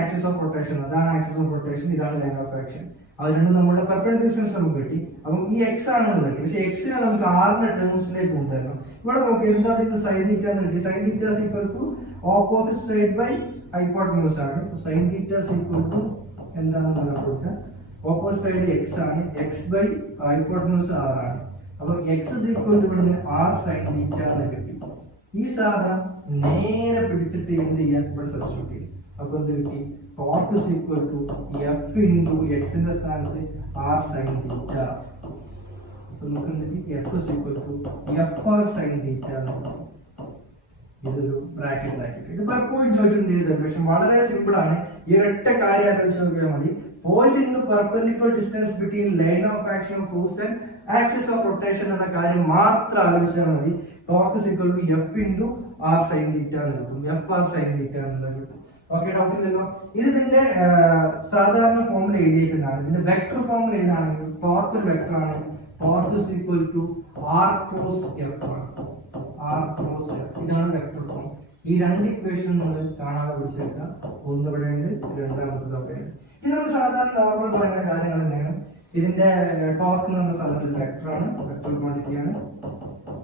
axis of rotation. അതാണ് ആക്സിസ് ഓഫ് റൊട്ടേഷൻ, ഇതാണ് ലൈൻ ഓഫ് ആക്ഷൻ. അത് രണ്ടും നമ്മുടെ പെർപെൻഡിക്കുലർ ഡിസ്റ്റൻസ് നമുക്ക് കിട്ടി. അപ്പം ഈ x ആണെന്ന് കിട്ടി. പക്ഷെ എക്സിനെ നമുക്ക് ആറിന്റെ ടേംസിലേക്ക് കൊണ്ടുവരണം. ഇവിടെ നോക്കി എന്താണ് ഇത് സൈൻ തീറ്റ എന്ന് കിട്ടി. Sine theta equal to opposite side by hypotenuse ആണ്. സൈൻ തീറ്റ ഈക്വൽ ടു എന്താണെന്ന് കൊടുക്കുക. ഓപ്പോസിറ്റ് സൈഡ് x ആണ്, x ബൈ ഹൈപ്പോട്ടനസ് r ആണ്. അപ്പൊ x ഈക്വൽ ടു ഇവിടുന്ന് r സൈൻ തീറ്റ എന്ന് കിട്ടി. ഈ സാധനം നേരെ പിടിച്ചിട്ട് എന്ത് ചെയ്യാൻ ഇവിടെ സബ്സ്റ്റിറ്റ്യൂട്ട് ചെയ്യും. അപ്പൊ എന്ത് കിട്ടി? Torque equal to F × x ന്റെ സ്ഥാനത്ത് r സൈൻ തീറ്റ. അപ്പൊ നമുക്ക് എന്ത് കിട്ടി? F equal to FR sine theta. ഇതൊരു ബ്രാക്കറ്റ്. ഇത് പലപ്പോഴും ചോദിച്ചിട്ടുണ്ട്. വളരെ സിമ്പിൾ ആണ്. ഈ ഒറ്റ കാര്യം ആലോചിച്ച് നോക്കിയാൽ മതി. Force into perpendicular distance between line of action of force and axis of rotation എന്ന കാര്യം മാത്രം ആലോചിച്ചാൽ മതി. Torque is equal to F into R sine theta എന്ന് കിട്ടും. എഫ് ആർ സൈൻ തീറ്റ എന്നുള്ളത് കിട്ടും. ഓക്കെ, ഡൗട്ട് ഇല്ലല്ലോ. ഇത് ഇതിന്റെ സാധാരണ ഫോമിൽ എഴുതിയിരിക്കുന്നതാണ്. ഇതിന്റെ വെക്ടർ ഫോമിൽ ഏതാണെങ്കിൽ ടോർക്ക് വെക്ടർ ആണ്. Torque is equal to R cross F ആണ്. ആർ ക്രോസ് എഫ് ഇതാണ് വെക്ടർ ഫോം. ഈ രണ്ട് ഇക്വേഷൻ നമ്മൾ കാണാതെ പിടിച്ചേക്കാം. ഒന്ന് ഇവിടെ ഉണ്ട്, രണ്ടാമത്തത് അവിടെ ഉണ്ട്. ഇത് നമ്മൾ സാധാരണ നോർമൽ പറയുന്ന കാര്യങ്ങൾ തന്നെയാണ്. ഇതിന്റെ ടോർക്ക് എന്ന് പറഞ്ഞ സാധനം വെക്ടർ ആണ്, വെക്ടർ ക്വാണ്ടിറ്റി ആണ്.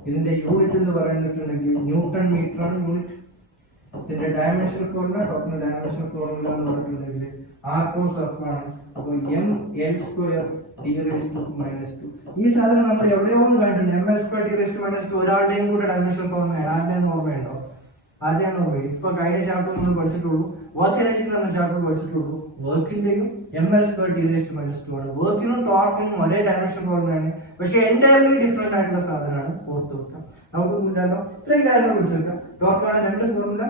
ഇതിന്റെ യൂണിറ്റ് എന്ന് പറയുന്നിട്ടുണ്ടെങ്കിൽ ന്യൂട്ടൺ മീറ്റർ ആണ് യൂണിറ്റ്. ഇതിന്റെ ഡയമെൻഷൻ ഫോർമുല, ടോക്കിന്റെ ഡയമെൻഷൻ ഫോർമുല എന്ന് പറഞ്ഞിട്ടുണ്ടെങ്കിൽ ആർ ക്രോസ് എഫ് ആണ്. അപ്പോൾ M L square T raise to minus 2. ഈ സാധനം നമ്മൾ എവിടെയോ ഒന്ന് കണ്ടിട്ടുണ്ട്. M L square T raise to minus 2 ഒരാളുടെയും കൂടെ ഡയമെൻഷൻ ഫോർമുലയാണ്. ആരുടെയും ഓർമ്മയുണ്ടോ? ആദ്യം ഓർമ്മ. ഇപ്പൊ കഴിഞ്ഞ ചാപ്റ്റർ നമ്മൾ പഠിച്ചിട്ടുള്ളൂ. വർക്ക് എനർജി എന്ന ചാപ്റ്റർ പഠിച്ചിട്ടുള്ളൂ. വർക്കിന്റെയും M L square T raise to minus 2 ആണ്. വർക്കിനും ടോർക്കിനും ഒരേ ഡയമെൻഷൻ ഫോർമുലയാണ്, പക്ഷെ എൻറ്റയർലി ഡിഫറെന്റ് ആയിട്ടുള്ള സാധനമാണ്. ഓർത്ത് വെക്കാം. നമുക്കൊന്നുമില്ലല്ലോ. ഇത്രയും കാര്യങ്ങൾ പഠിച്ചെടുക്കാം. ടോർക്കാണ് രണ്ട് formula,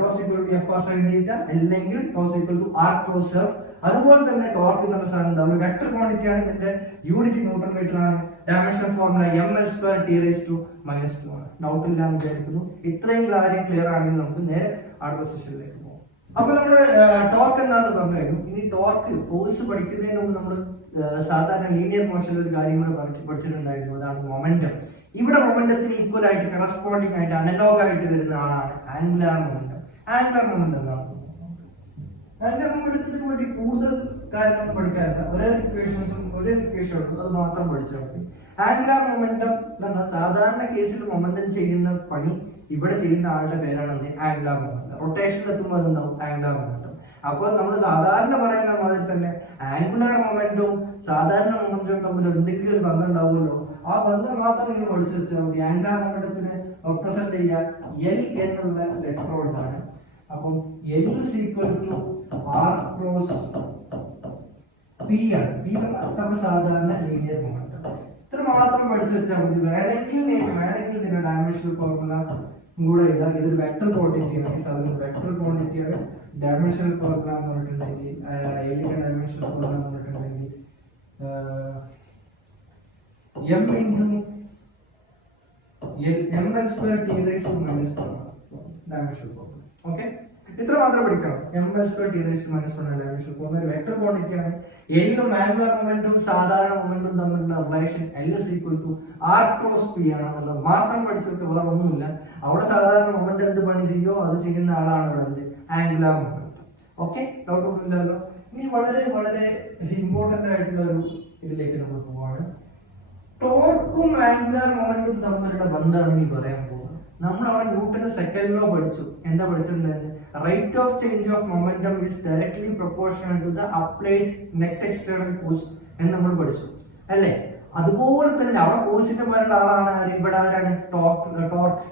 tau's equal to F R sine theta അല്ലെങ്കിൽ tau's equal to R cross F. അതുപോലെ തന്നെ ടോർക്ക് എന്ന സാധനം ഉണ്ടാവും. വെക്ടർ ക്വാണ്ടിറ്റി ആണ്. ഇതിന്റെ യൂണിറ്റ് ന്യൂട്ടൺ മീറ്റർ ആണ്. Dimension formula M L square T raise to minus 2 ആണ്. ഡൗട്ട് ഇല്ലാന്ന് വിചാരിക്കുന്നു. ഇത്രയും കാര്യം ക്ലിയർ ആണെങ്കിൽ നമുക്ക് നേരെ അടുത്ത സെഷനിലേക്ക് പോകാം. അപ്പൊ നമ്മള് ടോർക്ക് എന്താണെന്ന് പറഞ്ഞു കഴിഞ്ഞു. ഇനി ടോർക്ക് ഫോഴ്സ് പഠിക്കുന്നതിന് മുമ്പ് നമ്മൾ സാധാരണ ലീനിയർ മോഷനിൽ ഒരു കാര്യം കൂടെ പഠിച്ചിട്ടുണ്ടായിരുന്നു. അതാണ് മൊമെന്റം. ഇവിടെ മൊമെന്റത്തിന് ഈക്വൽ ആയിട്ട് കറസ്പോണ്ടിങ് ആയിട്ട് അനലോഗ് ആയിട്ട് വരുന്ന ആളാണ് ആംഗുലാർ മൊമെന്റം. ആംഗുലാർ മൊമെന്റം എന്താണ്? ആംഗുലാർ മൊമെന്റത്തിന് വേണ്ടി കൂടുതൽ കാര്യങ്ങൾ പഠിക്കാറില്ല. ഒരേ ഇക്വേഷൻ ഉണ്ട്, അത് മാത്രം പഠിച്ചാൽ മതി. ആംഗുലാർ മൊമെന്റം എന്ന് പറഞ്ഞാൽ സാധാരണ കേസിൽ മൊമെന്റം ചെയ്യുന്ന പണി ഇവിടെ ചെയ്യുന്ന ആളുടെ പേരാണ് ആംഗുലാർ മൊമെന്റം. റൊട്ടേഷനിൽ എത്തുമ്പോൾ ഉണ്ടാവും ആംഗുലാർ മൊമെന്റം. അപ്പോൾ നമ്മൾ സാധാരണ പറയുന്ന മാതിരി തന്നെ ആംഗുലാർ മൊമെന്റവും സാധാരണ മൊമെന്റവും തമ്മിൽ എന്തെങ്കിലും ഒരു ബന്ധം ഉണ്ടാവുമല്ലോ. ആ ബന്ധം മാത്രം നിങ്ങൾ പഠിച്ചു വെച്ചാൽ മതി. ആംഗുലാർ മൊമെന്റത്തിന് റെപ്രസെന്റ് ചെയ്യാൻ എൽ എന്നുള്ള ലെറ്റർ കൊണ്ടാണ്. അപ്പം L is equal to R cross P ആണ്. പി നമ്മൾ സാധാരണ ലീനിയർ മൊമെന്റം. ഇത്ര മാത്രം പഠിച്ചു വെച്ചാൽ മതി. വേണമെങ്കിൽ ഇതിന്റെ ഡയമെൻഷണൽ ഫോർമുല കൂടെ എഴുതാം. ഇതൊരു വെക്ടർ ക്വാണ്ടിറ്റിയാണ്. ഈ സാധനം വെക്ടർ ക്വാണ്ടിറ്റിയാണ്. ഡയമെൻഷണൽ ഫോർമുല എന്ന് പറഞ്ഞിട്ടുണ്ടെങ്കിൽ എല്ലിന്റെ ഡയമെൻഷണൽ ഫോർമുല എന്ന് പറഞ്ഞിട്ടുണ്ടെങ്കിൽ M into M L square T raise to minus 1 dimensional formula. Okay, ഇത്ര മാത്രം പഠിക്കണം. M L square T raise to minus 1 dimensional formula ഒരു വെക്ടർ ക്വാണ്ടിറ്റിയാണ്. എല്ലും ആംഗുലാർ മൊമെന്റും സാധാരണ മൊമെന്റും തമ്മിലുള്ള relation L is equal to R cross P ആണെന്നുള്ളത് മാത്രം പഠിച്ചിട്ട് വേറെ ഒന്നുമില്ല. അവിടെ സാധാരണ മൊമെന്റ് എന്ത് പണി ചെയ്യോ അത് ചെയ്യുന്ന ആളാണ് ഇവിടെ ആംഗുലാർ മൊമെന്റം. ഓക്കെ, ഡൗട്ട് ഒന്നും ഇല്ലല്ലോ. ഇനി വളരെ വളരെ ഇമ്പോർട്ടന്റ് ആയിട്ടുള്ള ഒരു ഇതിലേക്ക് നമ്മൾ പോവാണ്. ടോർക്കും ആംഗുലാർ മൊമെന്റും തമ്മിലുള്ള ബന്ധമാണ് ഇനി പറയാൻ പോകുന്നത്. നമ്മൾ അവിടെ ന്യൂട്ടന്റെ സെക്കൻഡ് ലോ പഠിച്ചു. എന്താ പഠിച്ചിട്ടുണ്ടായിരുന്നത്? Rate of change of momentum is directly proportional to the applied net external force എന്ന് നമ്മൾ പഠിച്ചു അല്ലേ? അതുപോലെ തന്നെ അവിടെ ഫോഴ്സിന്റെ പോലുള്ള ആളാണ് ഇവിടെ ആരാണ്? ടോർക്ക്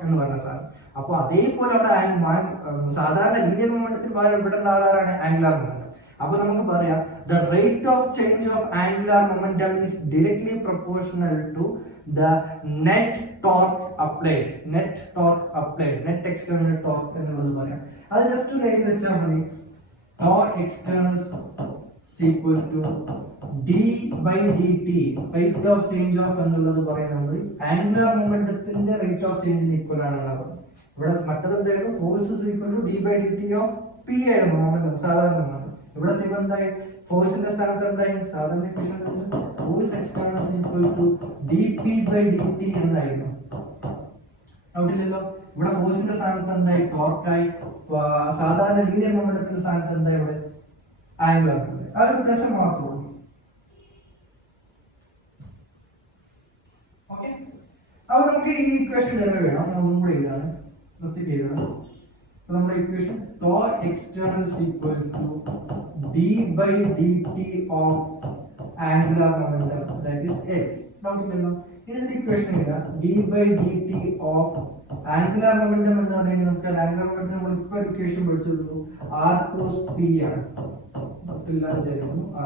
എന്ന് പറഞ്ഞ സാധനം. അപ്പൊ അതേപോലെ അവിടെ സാധാരണ ലീനിയർ മൊമെന്റത്തിൽ ഇവിടെ ഉള്ള ആളാണ് ആംഗുലാർ മൊമെന്റം. അപ്പൊ നമുക്ക് പറയാം the rate of change of angular momentum is directly proportional to the net torque applied. net external torque എന്നുള്ളത് പറയാം. അത് ജസ്റ്റ് ഒന്ന് എഴുതി വെച്ചാൽ മതി. torque external is equal to d by dt rate of change of എന്നുള്ളത് പറയുന്നത് angular മൊമെന്റത്തിന്റെ റേറ്റ് ഓഫ് ചേഞ്ചിന് ഈക്വൽ ആണെന്നാണ് പറയുന്നത്. ഇവിടെ മറ്റത് എന്തായിരുന്നു? Force is equal to d by dt of p ആയിരുന്നു മൊമെന്റം സാധാരണ മൊമെന്റം. ഇവിടെ എന്തായി? ഫോഴ്സിന്റെ സ്ഥാനത്ത് എന്തായി? സാധാരണ force external is equal to dp by dt എന്നായിരുന്നു. ഡൗട്ടില്ലല്ലോ. ഇവിടെ ഫോഴ്സിന്റെ സ്ഥാനത്ത് എന്തായി? ടോർക്കായി. സാധാരണ ലീനിയർ മൊമെന്റത്തിന്റെ സ്ഥാനത്ത് എന്തായി? ഇവിടെ ആംഗുലാർ മൊമെന്റം. ആ ഒരു വ്യത്യാസം മാത്രമേ ഉള്ളൂ. ഓക്കെ, അപ്പൊ നമുക്ക് ഈ ഇക്വേഷൻ തന്നെ വേണം. ഒന്നും കൂടി ഇതാണ് നിർത്തിയിട്ട് എഴുതണം. നമ്മുടെ equation torque external is equal to d by dt of angular momentum, that is A. നോക്കിക്കല്ലോ, ഇതിന്റെ ഇക്വേഷൻ ഇതാ. d by dt of angular momentum എന്ന് പറഞ്ഞാൽ നമുക്ക് ആംഗുലാർ മൊമെന്റം നമ്മൾ ഇപ്പോൾ ഇക്വേഷൻ പഠിച്ചിട്ടുള്ളൂ. r cross p ആണ്.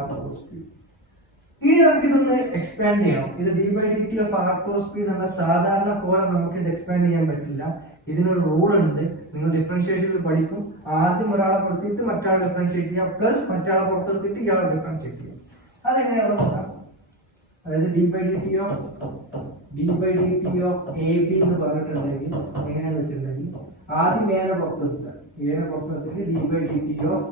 r cross p. ഇനി നമുക്ക് ഇത് ഒന്ന് എക്സ്പാൻഡ് ചെയ്യണം. ഇത് D by D T of R cross P എന്നുള്ള സാധാരണ പോലെ നമുക്ക് ഇത് എക്സ്പാൻഡ് ചെയ്യാൻ പറ്റില്ല. ഇതിനൊരു റൂൾ ഉണ്ട്. നിങ്ങൾ ഡിഫറൻഷിയേഷനിൽ പഠിക്കും. ആദ്യം ഒരാളെ പുറത്തിട്ട് മറ്റാളെ ഡിഫറൻഷിയേറ്റ് ചെയ്യുക, പ്ലസ് മറ്റാളെ പുറത്തെടുത്തിട്ട് ഇയാളെ ഡിഫറൻഷിയേറ്റ് ചെയ്യുക. അതെങ്ങനെയാണ് നോക്കാം. അതായത് D by D T of A B എന്ന് പറഞ്ഞിട്ടുണ്ടെങ്കിൽ എങ്ങനെയാണെന്ന് വെച്ചിട്ടുണ്ടെങ്കിൽ ആദ്യം എനെ പുറത്തെടുത്തിട്ട് D by D T of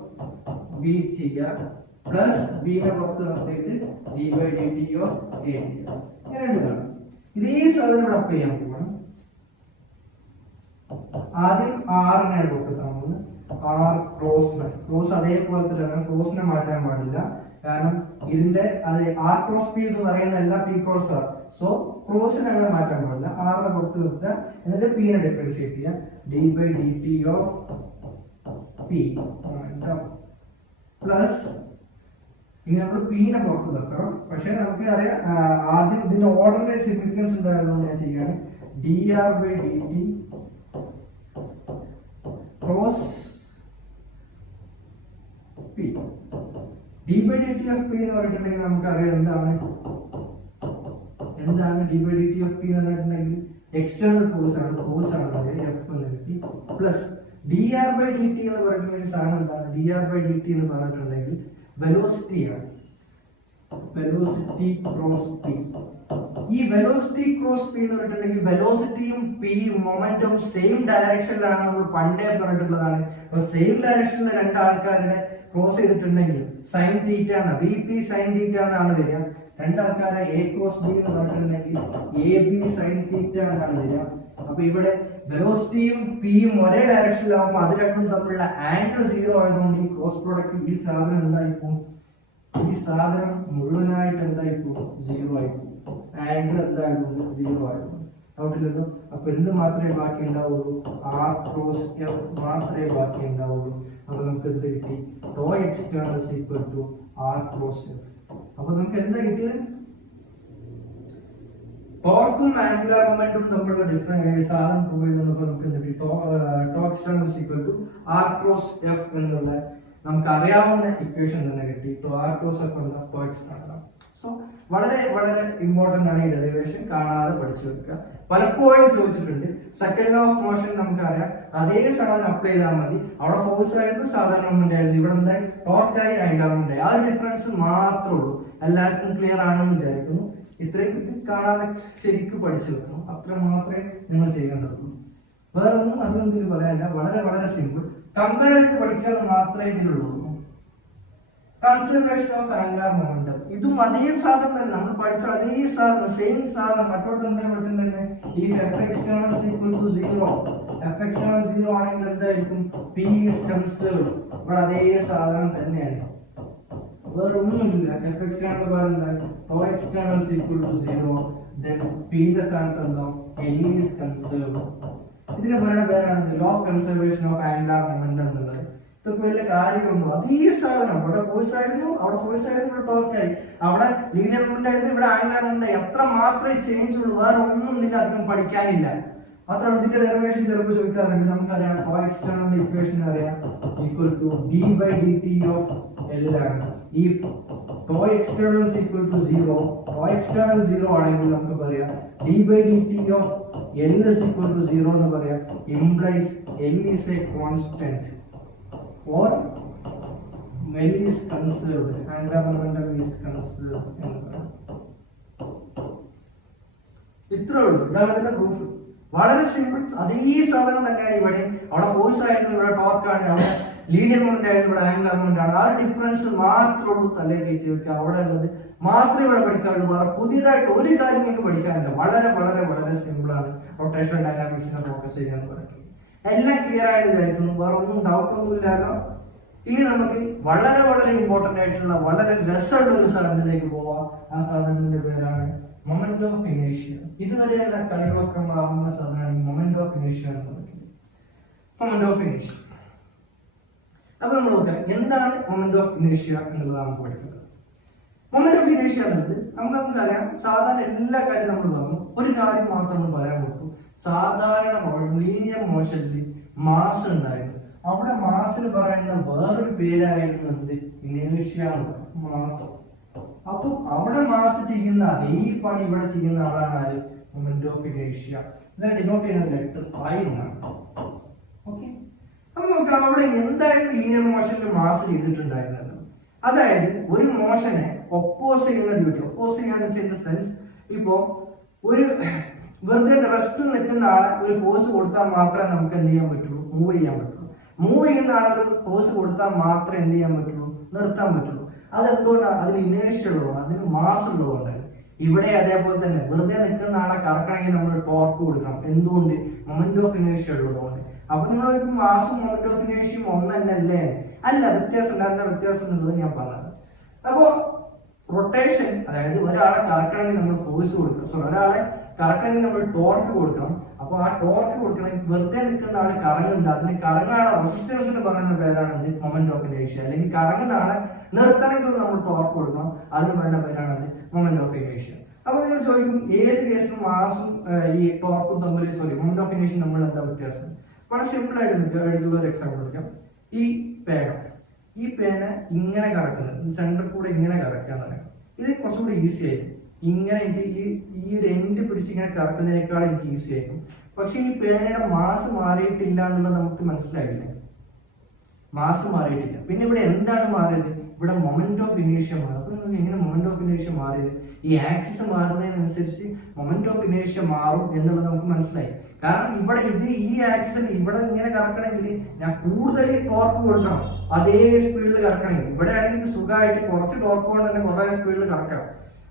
B ചെയ്യുക, പ്ലസ് ബിനെ പുറത്ത് നിർത്തിയിട്ട് D by D T of A ചെയ്യുക. രണ്ട് കാണും. ഇതേ സാധനം ഇവിടെ അപ്ലൈ ചെയ്യാൻ പോകണം. ആദ്യം ആറിനാണ് പുറത്തെടുക്കാൻ പോകുന്നത്. ആർ ക്രോസ് അതേപോലെ തന്നെ ക്രോസിനെ മാറ്റാൻ പാടില്ല. കാരണം ഇതിന്റെ ആർ ക്രോസ് പി എന്ന് പറയുന്ന എല്ലാ പി ക്രോസ് ആർ. സോ ക്രോസിനെ അങ്ങനെ മാറ്റാൻ പാടില്ല. ആറിനെ പുറത്ത് നിർത്തുക, എന്നിട്ട് പിനെ ഡിഫറൻഷിയേറ്റ് ചെയ്യുക. D by D T of P plus ഇനി നമ്മൾ പിനെ പുറത്ത് നിർത്തണം. പക്ഷെ നമുക്ക് അറിയാം ആദ്യം ഇതിന്റെ ഓർഡറിന്റെ സിഗ്നിഫിക്കൻസ് ഉണ്ടായിരുന്നു. ഞാൻ ചെയ്യാണ് D R by D T cross P. D by D T of P എന്ന് പറഞ്ഞിട്ടുണ്ടെങ്കിൽ നമുക്കറിയാം എന്താണ് D by D T of P എന്ന് പറഞ്ഞിട്ടുണ്ടെങ്കിൽ എക്സ്റ്റേണൽ ഫോഴ്സ് ആണ് എഫ് എന്ന് കിട്ടി. Plus D R by D T എന്ന് പറഞ്ഞിട്ടുണ്ടെങ്കിൽ സാധനം എന്താണ്? D R by D T എന്ന് പറഞ്ഞിട്ടുണ്ടെങ്കിൽ വെലോസിറ്റി ആണ്. Velocity cross P. ഈ വെലോസിറ്റി ക്രോസ് പി എന്ന് പറഞ്ഞിട്ടുണ്ടെങ്കിൽ വെലോസിറ്റിയും പിയും മൊമെന്റും സെയിം ഡയറക്ഷനിലാണ് നമ്മൾ പണ്ടേ പറഞ്ഞിട്ടുള്ളതാണ്. അപ്പൊ സെയിം ഡയറക്ഷനിൽ രണ്ട് ആൾക്കാരുടെ ക്രോസ് ചെയ്തിട്ടുണ്ടെങ്കിൽ സൈൻ തീറ്റ ആണ്, വി പി സൈൻ തീറ്റ എന്നാണ് വരിക. രണ്ടാൾക്കാരെ എ ക്രോസ് ബി എന്ന് പറഞ്ഞിട്ടുണ്ടെങ്കിൽ എ ബി സൈൻ തീറ്റ എന്നാണ് വരിക. അപ്പൊ ഇവിടെ വെലോസിറ്റിയും പിയും ഒരേ ഡയറക്ഷനിലാവുമ്പോൾ അത് രണ്ടും തമ്മിലുള്ള ആംഗിൾ സീറോ ആയതുകൊണ്ട് ഈ ക്രോസ് പ്രോഡക്റ്റ് ഈ സാധനം എന്തായിപ്പോ ഈ സാധനം മുഴുവനായിട്ട് എന്തായിപ്പോ സീറോ ആയിപ്പോ. ആംഗിൾ എന്തായതുകൊണ്ട് സീറോ ആയതുകൊണ്ട് ഔട്ടില്ലല്ലോ. അപ്പൊ എന്ത് മാത്രമേ ബാക്കി ഉണ്ടാവുള്ളൂ? ആർ ക്രോസ് എഫ് മാത്രമേ ബാക്കി ഉണ്ടാവുള്ളൂ. അപ്പൊ നമുക്ക് എന്ത് കിട്ടി? Tau external equal to R cross F. അപ്പൊ നമുക്ക് എന്താ കിട്ടിയത്? ടോർക്കും ആംഗുലർ മൊമെന്റും തമ്മിലുള്ള ഡിഫറൻസ് സാധനം പ്രൂവ് ചെയ്തപ്പോൾ നമുക്ക് എന്ത് കിട്ടി? Tau external equal to R cross F എന്നുള്ള നമുക്ക് അറിയാവുന്ന ഇക്വേഷൻ തന്നെ കിട്ടി. ടോ ആർ ക്രോസ് എഫ് എന്ന ടോ എക്സ്റ്റേണൽ. സോ വളരെ വളരെ ഇമ്പോർട്ടന്റ് ആണ് ഈ ഡെറിവേഷൻ. കാണാതെ പഠിച്ചു വെക്കുക. പലപ്പോഴും ചോദിച്ചിട്ടുണ്ട്. സെക്കൻഡ് ലോ ഓഫ് മോഷൻ നമുക്കറിയാം. അതേ സാധനം അപ്ലൈ ചെയ്താൽ മതി. അവിടെ ഫോഴ്സ് ആയിരുന്നു, സാധാരണ മൊമെന്റ് ആയിരുന്നു. ഇവിടെ എന്തായി? ടോർക്കായി ആംഗുലർ മൊമെന്റ് ആയി. ആ ഒരു ഡിഫറൻസ് മാത്രമേ ഉള്ളൂ. എല്ലാവർക്കും ക്ലിയർ ആണെന്ന് വിചാരിക്കുന്നു. ഇത്രയും ഇത് കാണാതെ ശരിക്കും പഠിച്ചു വെക്കണം. അത്ര മാത്രമേ നിങ്ങൾ ചെയ്യേണ്ടതുള്ളൂ. വേറെ ഒന്നും അതിനെന്തെങ്കിലും പറയാനില്ല. വളരെ വളരെ സിമ്പിൾ. കമ്പയർ ചെയ്ത് പഠിക്കാൻ മാത്രമേ ഇതിലുള്ളൂ. കൺസർവേഷൻ ഓഫ് ആംഗുലർ മൊമെന്റം ഇതും അതേ സാധനം തന്നെ. നമ്മൾ പഠിച്ച അതേ സാധനം, സെയിം സാധനം. മറ്റോടത്ത് എന്താ പഠിച്ചിട്ടുണ്ടെങ്കിൽ ഈ F external equal to 0. F external 0 ആണെങ്കിൽ എന്തായിരിക്കും? P is conserved. ഇവിടെ അതേ സാധനം തന്നെയാണ്. വേറെ ഒന്നുമില്ല. എഫ് എക്സ്റ്റേണൽ പറയുന്നത് tau external equal to 0. Then പിയുടെ സ്ഥാനത്ത് എന്താ? L is conserved. ഇതിന് പറയുന്ന പേരാണ് law of conservation of angular momentum എന്നുള്ളത്. ഇതൊക്കെ വലിയ കാര്യമുണ്ടോ? അതേ സാധനം. ഇവിടെ ഫോഴ്സ് ആയിരുന്നു, അവിടെ ഫോഴ്സ് ആയിരുന്നു, ഇവിടെ ടോർക്കായി. അവിടെ ലീനിയർ മൊമെന്റ് ആയിരുന്നു, ഇവിടെ ആംഗുലർ മൊമെന്റ് ആയി. അത്ര മാത്രമേ ചേഞ്ച് ഉള്ളൂ. വേറെ ഒന്നും ഇതിൽ അധികം പഠിക്കാനില്ല. മാത്രമാണ് ഇതിന്റെ ഡെറിവേഷൻ ചിലപ്പോൾ ചോദിക്കാറുണ്ട്. നമുക്കറിയാം ടോ എക്സ്റ്റേണൽ ഇക്വേഷൻ അറിയാം equal to D by D T of L ആണ്. ഈ tau external equal to 0, tau external 0 ആണെങ്കിൽ നമുക്ക് പറയാം D by D T of L is equal to 0 എന്ന് പറയാം. Implies L is a constant or L is conserved, angular momentum is conserved. ഇത്രേ ഉള്ളൂ. ഇതാണ് ഇതിന്റെ പ്രൂഫ്. വളരെ സിമ്പിൾ. അതേ സാധനം തന്നെയാണ് ഇവിടെ. അവിടെ ഫോഴ്സ് ആയിരുന്നു, ഇവിടെ ടോർക്ക് ആണ്. അവിടെ ലീനിയർ മൊമെന്റ് ആയിരുന്നു, ഇവിടെ ആംഗുലർ മൊമെന്റ് ആണ്. ആ ഒരു ഡിഫറൻസ് മാത്രമേ ഉള്ളൂ. തലേ കയറ്റി വെക്കുക. അവിടെ ഉള്ളത് മാത്രമേ ഇവിടെ പഠിക്കാനുള്ളൂ. വേറെ പുതിയതായിട്ട് ഒരു കാര്യം നിങ്ങൾക്ക് പഠിക്കാനില്ല. വളരെ വളരെ വളരെ സിമ്പിൾ ആണ് റൊട്ടേഷൻ ഡൈനാമിക്സിനെ ഫോക്കസ് ചെയ്യാന്ന് പറയുന്നത്. എല്ലാം ക്ലിയർ ആയത് വിചാരിക്കുന്നു. വേറെ ഒന്നും ഡൗട്ട് ഒന്നും ഇല്ലാലോ. ഇനി നമുക്ക് വളരെ വളരെ ഇമ്പോർട്ടന്റ് ആയിട്ടുള്ള വളരെ രസമുള്ള ഒരു സാധനത്തിലേക്ക് പോവാം. ആ സാധനത്തിന്റെ പേരാണ് മൊമെന്റ് ഓഫ് ഇനേഷ്യ. ഇതുവരെയുള്ള കളികളൊക്കെ ആവുന്ന സാധനമാണ് ഈ മൊമെന്റ് ഓഫ് ഇനേഷ്യ എന്ന് പറയുന്നത്. മൊമെന്റ് ഓഫ് ഇനേഷ്യ. അപ്പൊ നമ്മൾ നോക്കാം എന്താണ് മൊമെന്റ് ഓഫ് ഇനേഷ്യ എന്നുള്ളത് നമുക്ക് പഠിക്കുന്നത്. മൊമെന്റ് ഓഫ് ഇനേഷ്യ എന്നത് നമുക്കറിയാം. സാധാരണ എല്ലാ കാര്യം നമ്മൾ പറഞ്ഞു. ഒരു കാര്യം മാത്രം നമ്മൾ പറയാൻ പറ്റും. സാധാരണ ലീനിയർ മോഷനിൽ മാസ് ഉണ്ടായിരുന്നു. അവിടെ മാസിന് പറയുന്ന വേറൊരു പേരായിരുന്നു എന്ത്? ഇനേഷ്യ എന്ന് പറയും. മാസ് അപ്പൊ അവിടെ മാസ് ചെയ്യുന്ന അതേ പണി ഇവിടെ ചെയ്യുന്ന ആളാണ് ആര്? മൊമെന്റ് ഓഫ് ഇനേഷ്യ. ഇതിനെ ഡിനോട്ട് ചെയ്യുന്നത് ലെറ്റർ I എന്നാണ്. ഓക്കെ, അപ്പൊ നമുക്ക് അവിടെ എന്തായിരുന്നു ലീനിയർ മോഷനിൽ മാസ് ചെയ്തിട്ടുണ്ടായിരുന്നത്? അതായത് ഒരു മോഷനെ ഒപ്പോസ് ചെയ്യുന്ന ഡ്യൂട്ടി, ഒപ്പോസ് ചെയ്യാന്ന് സെൻസ് ഇപ്പോ ഒരു വെറുതെ റെസ്റ്റിൽ നിൽക്കുന്ന ആളെ ഒരു ഫോഴ്സ് കൊടുത്താൽ മാത്രമേ നമുക്ക് എന്ത് ചെയ്യാൻ പറ്റുള്ളൂ? മൂവ് ചെയ്യാൻ പറ്റുള്ളൂ. മൂവ് ചെയ്യുന്ന ആളെ ഒരു ഫോഴ്സ് കൊടുത്താൽ മാത്രമേ എന്ത് ചെയ്യാൻ പറ്റുള്ളൂ? നിർത്താൻ പറ്റുള്ളൂ. അതെന്തുകൊണ്ടാണ്? അതിന് ഇനേഷ്യ ഉള്ളതുകൊണ്ട്, അതിന് മാസ് ഉള്ളതുകൊണ്ടാണ്. ഇവിടെ അതേപോലെ തന്നെ വെറുതെ നിൽക്കുന്ന ആളെ കറക്കണമെങ്കിൽ നമ്മൾ ടോർക്ക് കൊടുക്കണം. എന്തുകൊണ്ട്? മൊമെന്റ് ഓഫ് ഇനേഷ്യ ഉള്ളതുകൊണ്ട്. അപ്പൊ നിങ്ങൾ മാസും മൊമെന്റ് ഓഫ് ഇനേഷ്യയും ഒന്നല്ലേ? അല്ല, വ്യത്യാസം ഉണ്ട്. എന്താ വ്യത്യാസം എന്നുള്ളത് ഞാൻ പറഞ്ഞത്. അപ്പോ റൊട്ടേഷൻ, അതായത് ഒരാളെ കറക്കണമെങ്കിൽ നമ്മൾ ഫോഴ്സ് കൊടുക്കണം, ഒരാളെ കറക്കണമെങ്കിൽ നമ്മൾ ടോർക്ക് കൊടുക്കണം. അപ്പൊ ആ ടോർക്ക് കൊടുക്കണമെങ്കിൽ വെറുതെ നിൽക്കുന്ന ആള് കറങ്ങുന്നുണ്ട്, അതിന് കറങ്ങാനുള്ള റെസിസ്റ്റൻസ് എന്ന് പറയുന്ന പേരാണ് മൊമെന്റ് ഓഫ് ഇനേഷ്യ. അല്ലെങ്കിൽ കറങ്ങുന്ന ആളെ നിർത്തണമെങ്കിൽ നമ്മൾ ടോർക്ക് കൊടുക്കണം, അതിന് വേണ്ട പേരാണ് മൊമെന്റ് ഓഫ് ഇനേഷ്യ. അപ്പൊ നിങ്ങൾ ചോദിക്കും, ഏത് കേസിലും മാസും ഈ ടോർക്കും തമ്മിൽ മൊമെന്റ് ഓഫ് ഇനേഷ്യ നമ്മൾ എന്താ വ്യത്യാസം? വളരെ സിമ്പിൾ ആയിട്ട് എടുക്കുന്ന ഒരു എക്സാമ്പിൾ എടുക്കാം. ഈ പേന ഇങ്ങനെ കറക്കുന്നത്, സെന്റർ കൂടെ ഇങ്ങനെ കറക്കാന്ന് പറയാം. ഇത് കുറച്ചുകൂടി ഈസി ആയിരിക്കും. ഇങ്ങനെ എനിക്ക് ഈ ഒരു എൻഡ് പിടിച്ച് ഇങ്ങനെ കറക്കുന്നതിനേക്കാൾ എനിക്ക് ഈസി ആയിരിക്കും. പക്ഷെ ഈ പേനയുടെ മാസ് മാറിയിട്ടില്ല എന്നുള്ളത് നമുക്ക് മനസ്സിലായില്ലേ? മാസ് മാറിയിട്ടില്ല. പിന്നെ ഇവിടെ എന്താണ് മാറിയത്? ഇവിടെ മൊമെന്റ് ഓഫ് ഇനേഷ്യ മാറും. അപ്പൊ നിങ്ങൾക്ക് എങ്ങനെ മൊമെന്റ് ഓഫ് ഇനേഷ്യ മാറിയത്? ഈ ആക്സിസ് മാറുന്നതിനനുസരിച്ച് മൊമെന്റ് ഓഫ് ഇനേഷ്യ മാറും എന്നുള്ളത് നമുക്ക് മനസ്സിലായി. കാരണം ഇവിടെ ഈ ആക്സിൽ ഇവിടെ ഇങ്ങനെ കറക്കണമെങ്കിൽ ഞാൻ കൂടുതൽ ടോർക്ക് കൊടുക്കണം, അതേ സ്പീഡിൽ കറക്കണമെങ്കിൽ. ഇവിടെ ആണെങ്കിൽ സുഖമായിട്ട് കുറച്ച് ടോർക്ക് കൊണ്ട് തന്നെ കുറെ സ്പീഡിൽ കറക്കാം.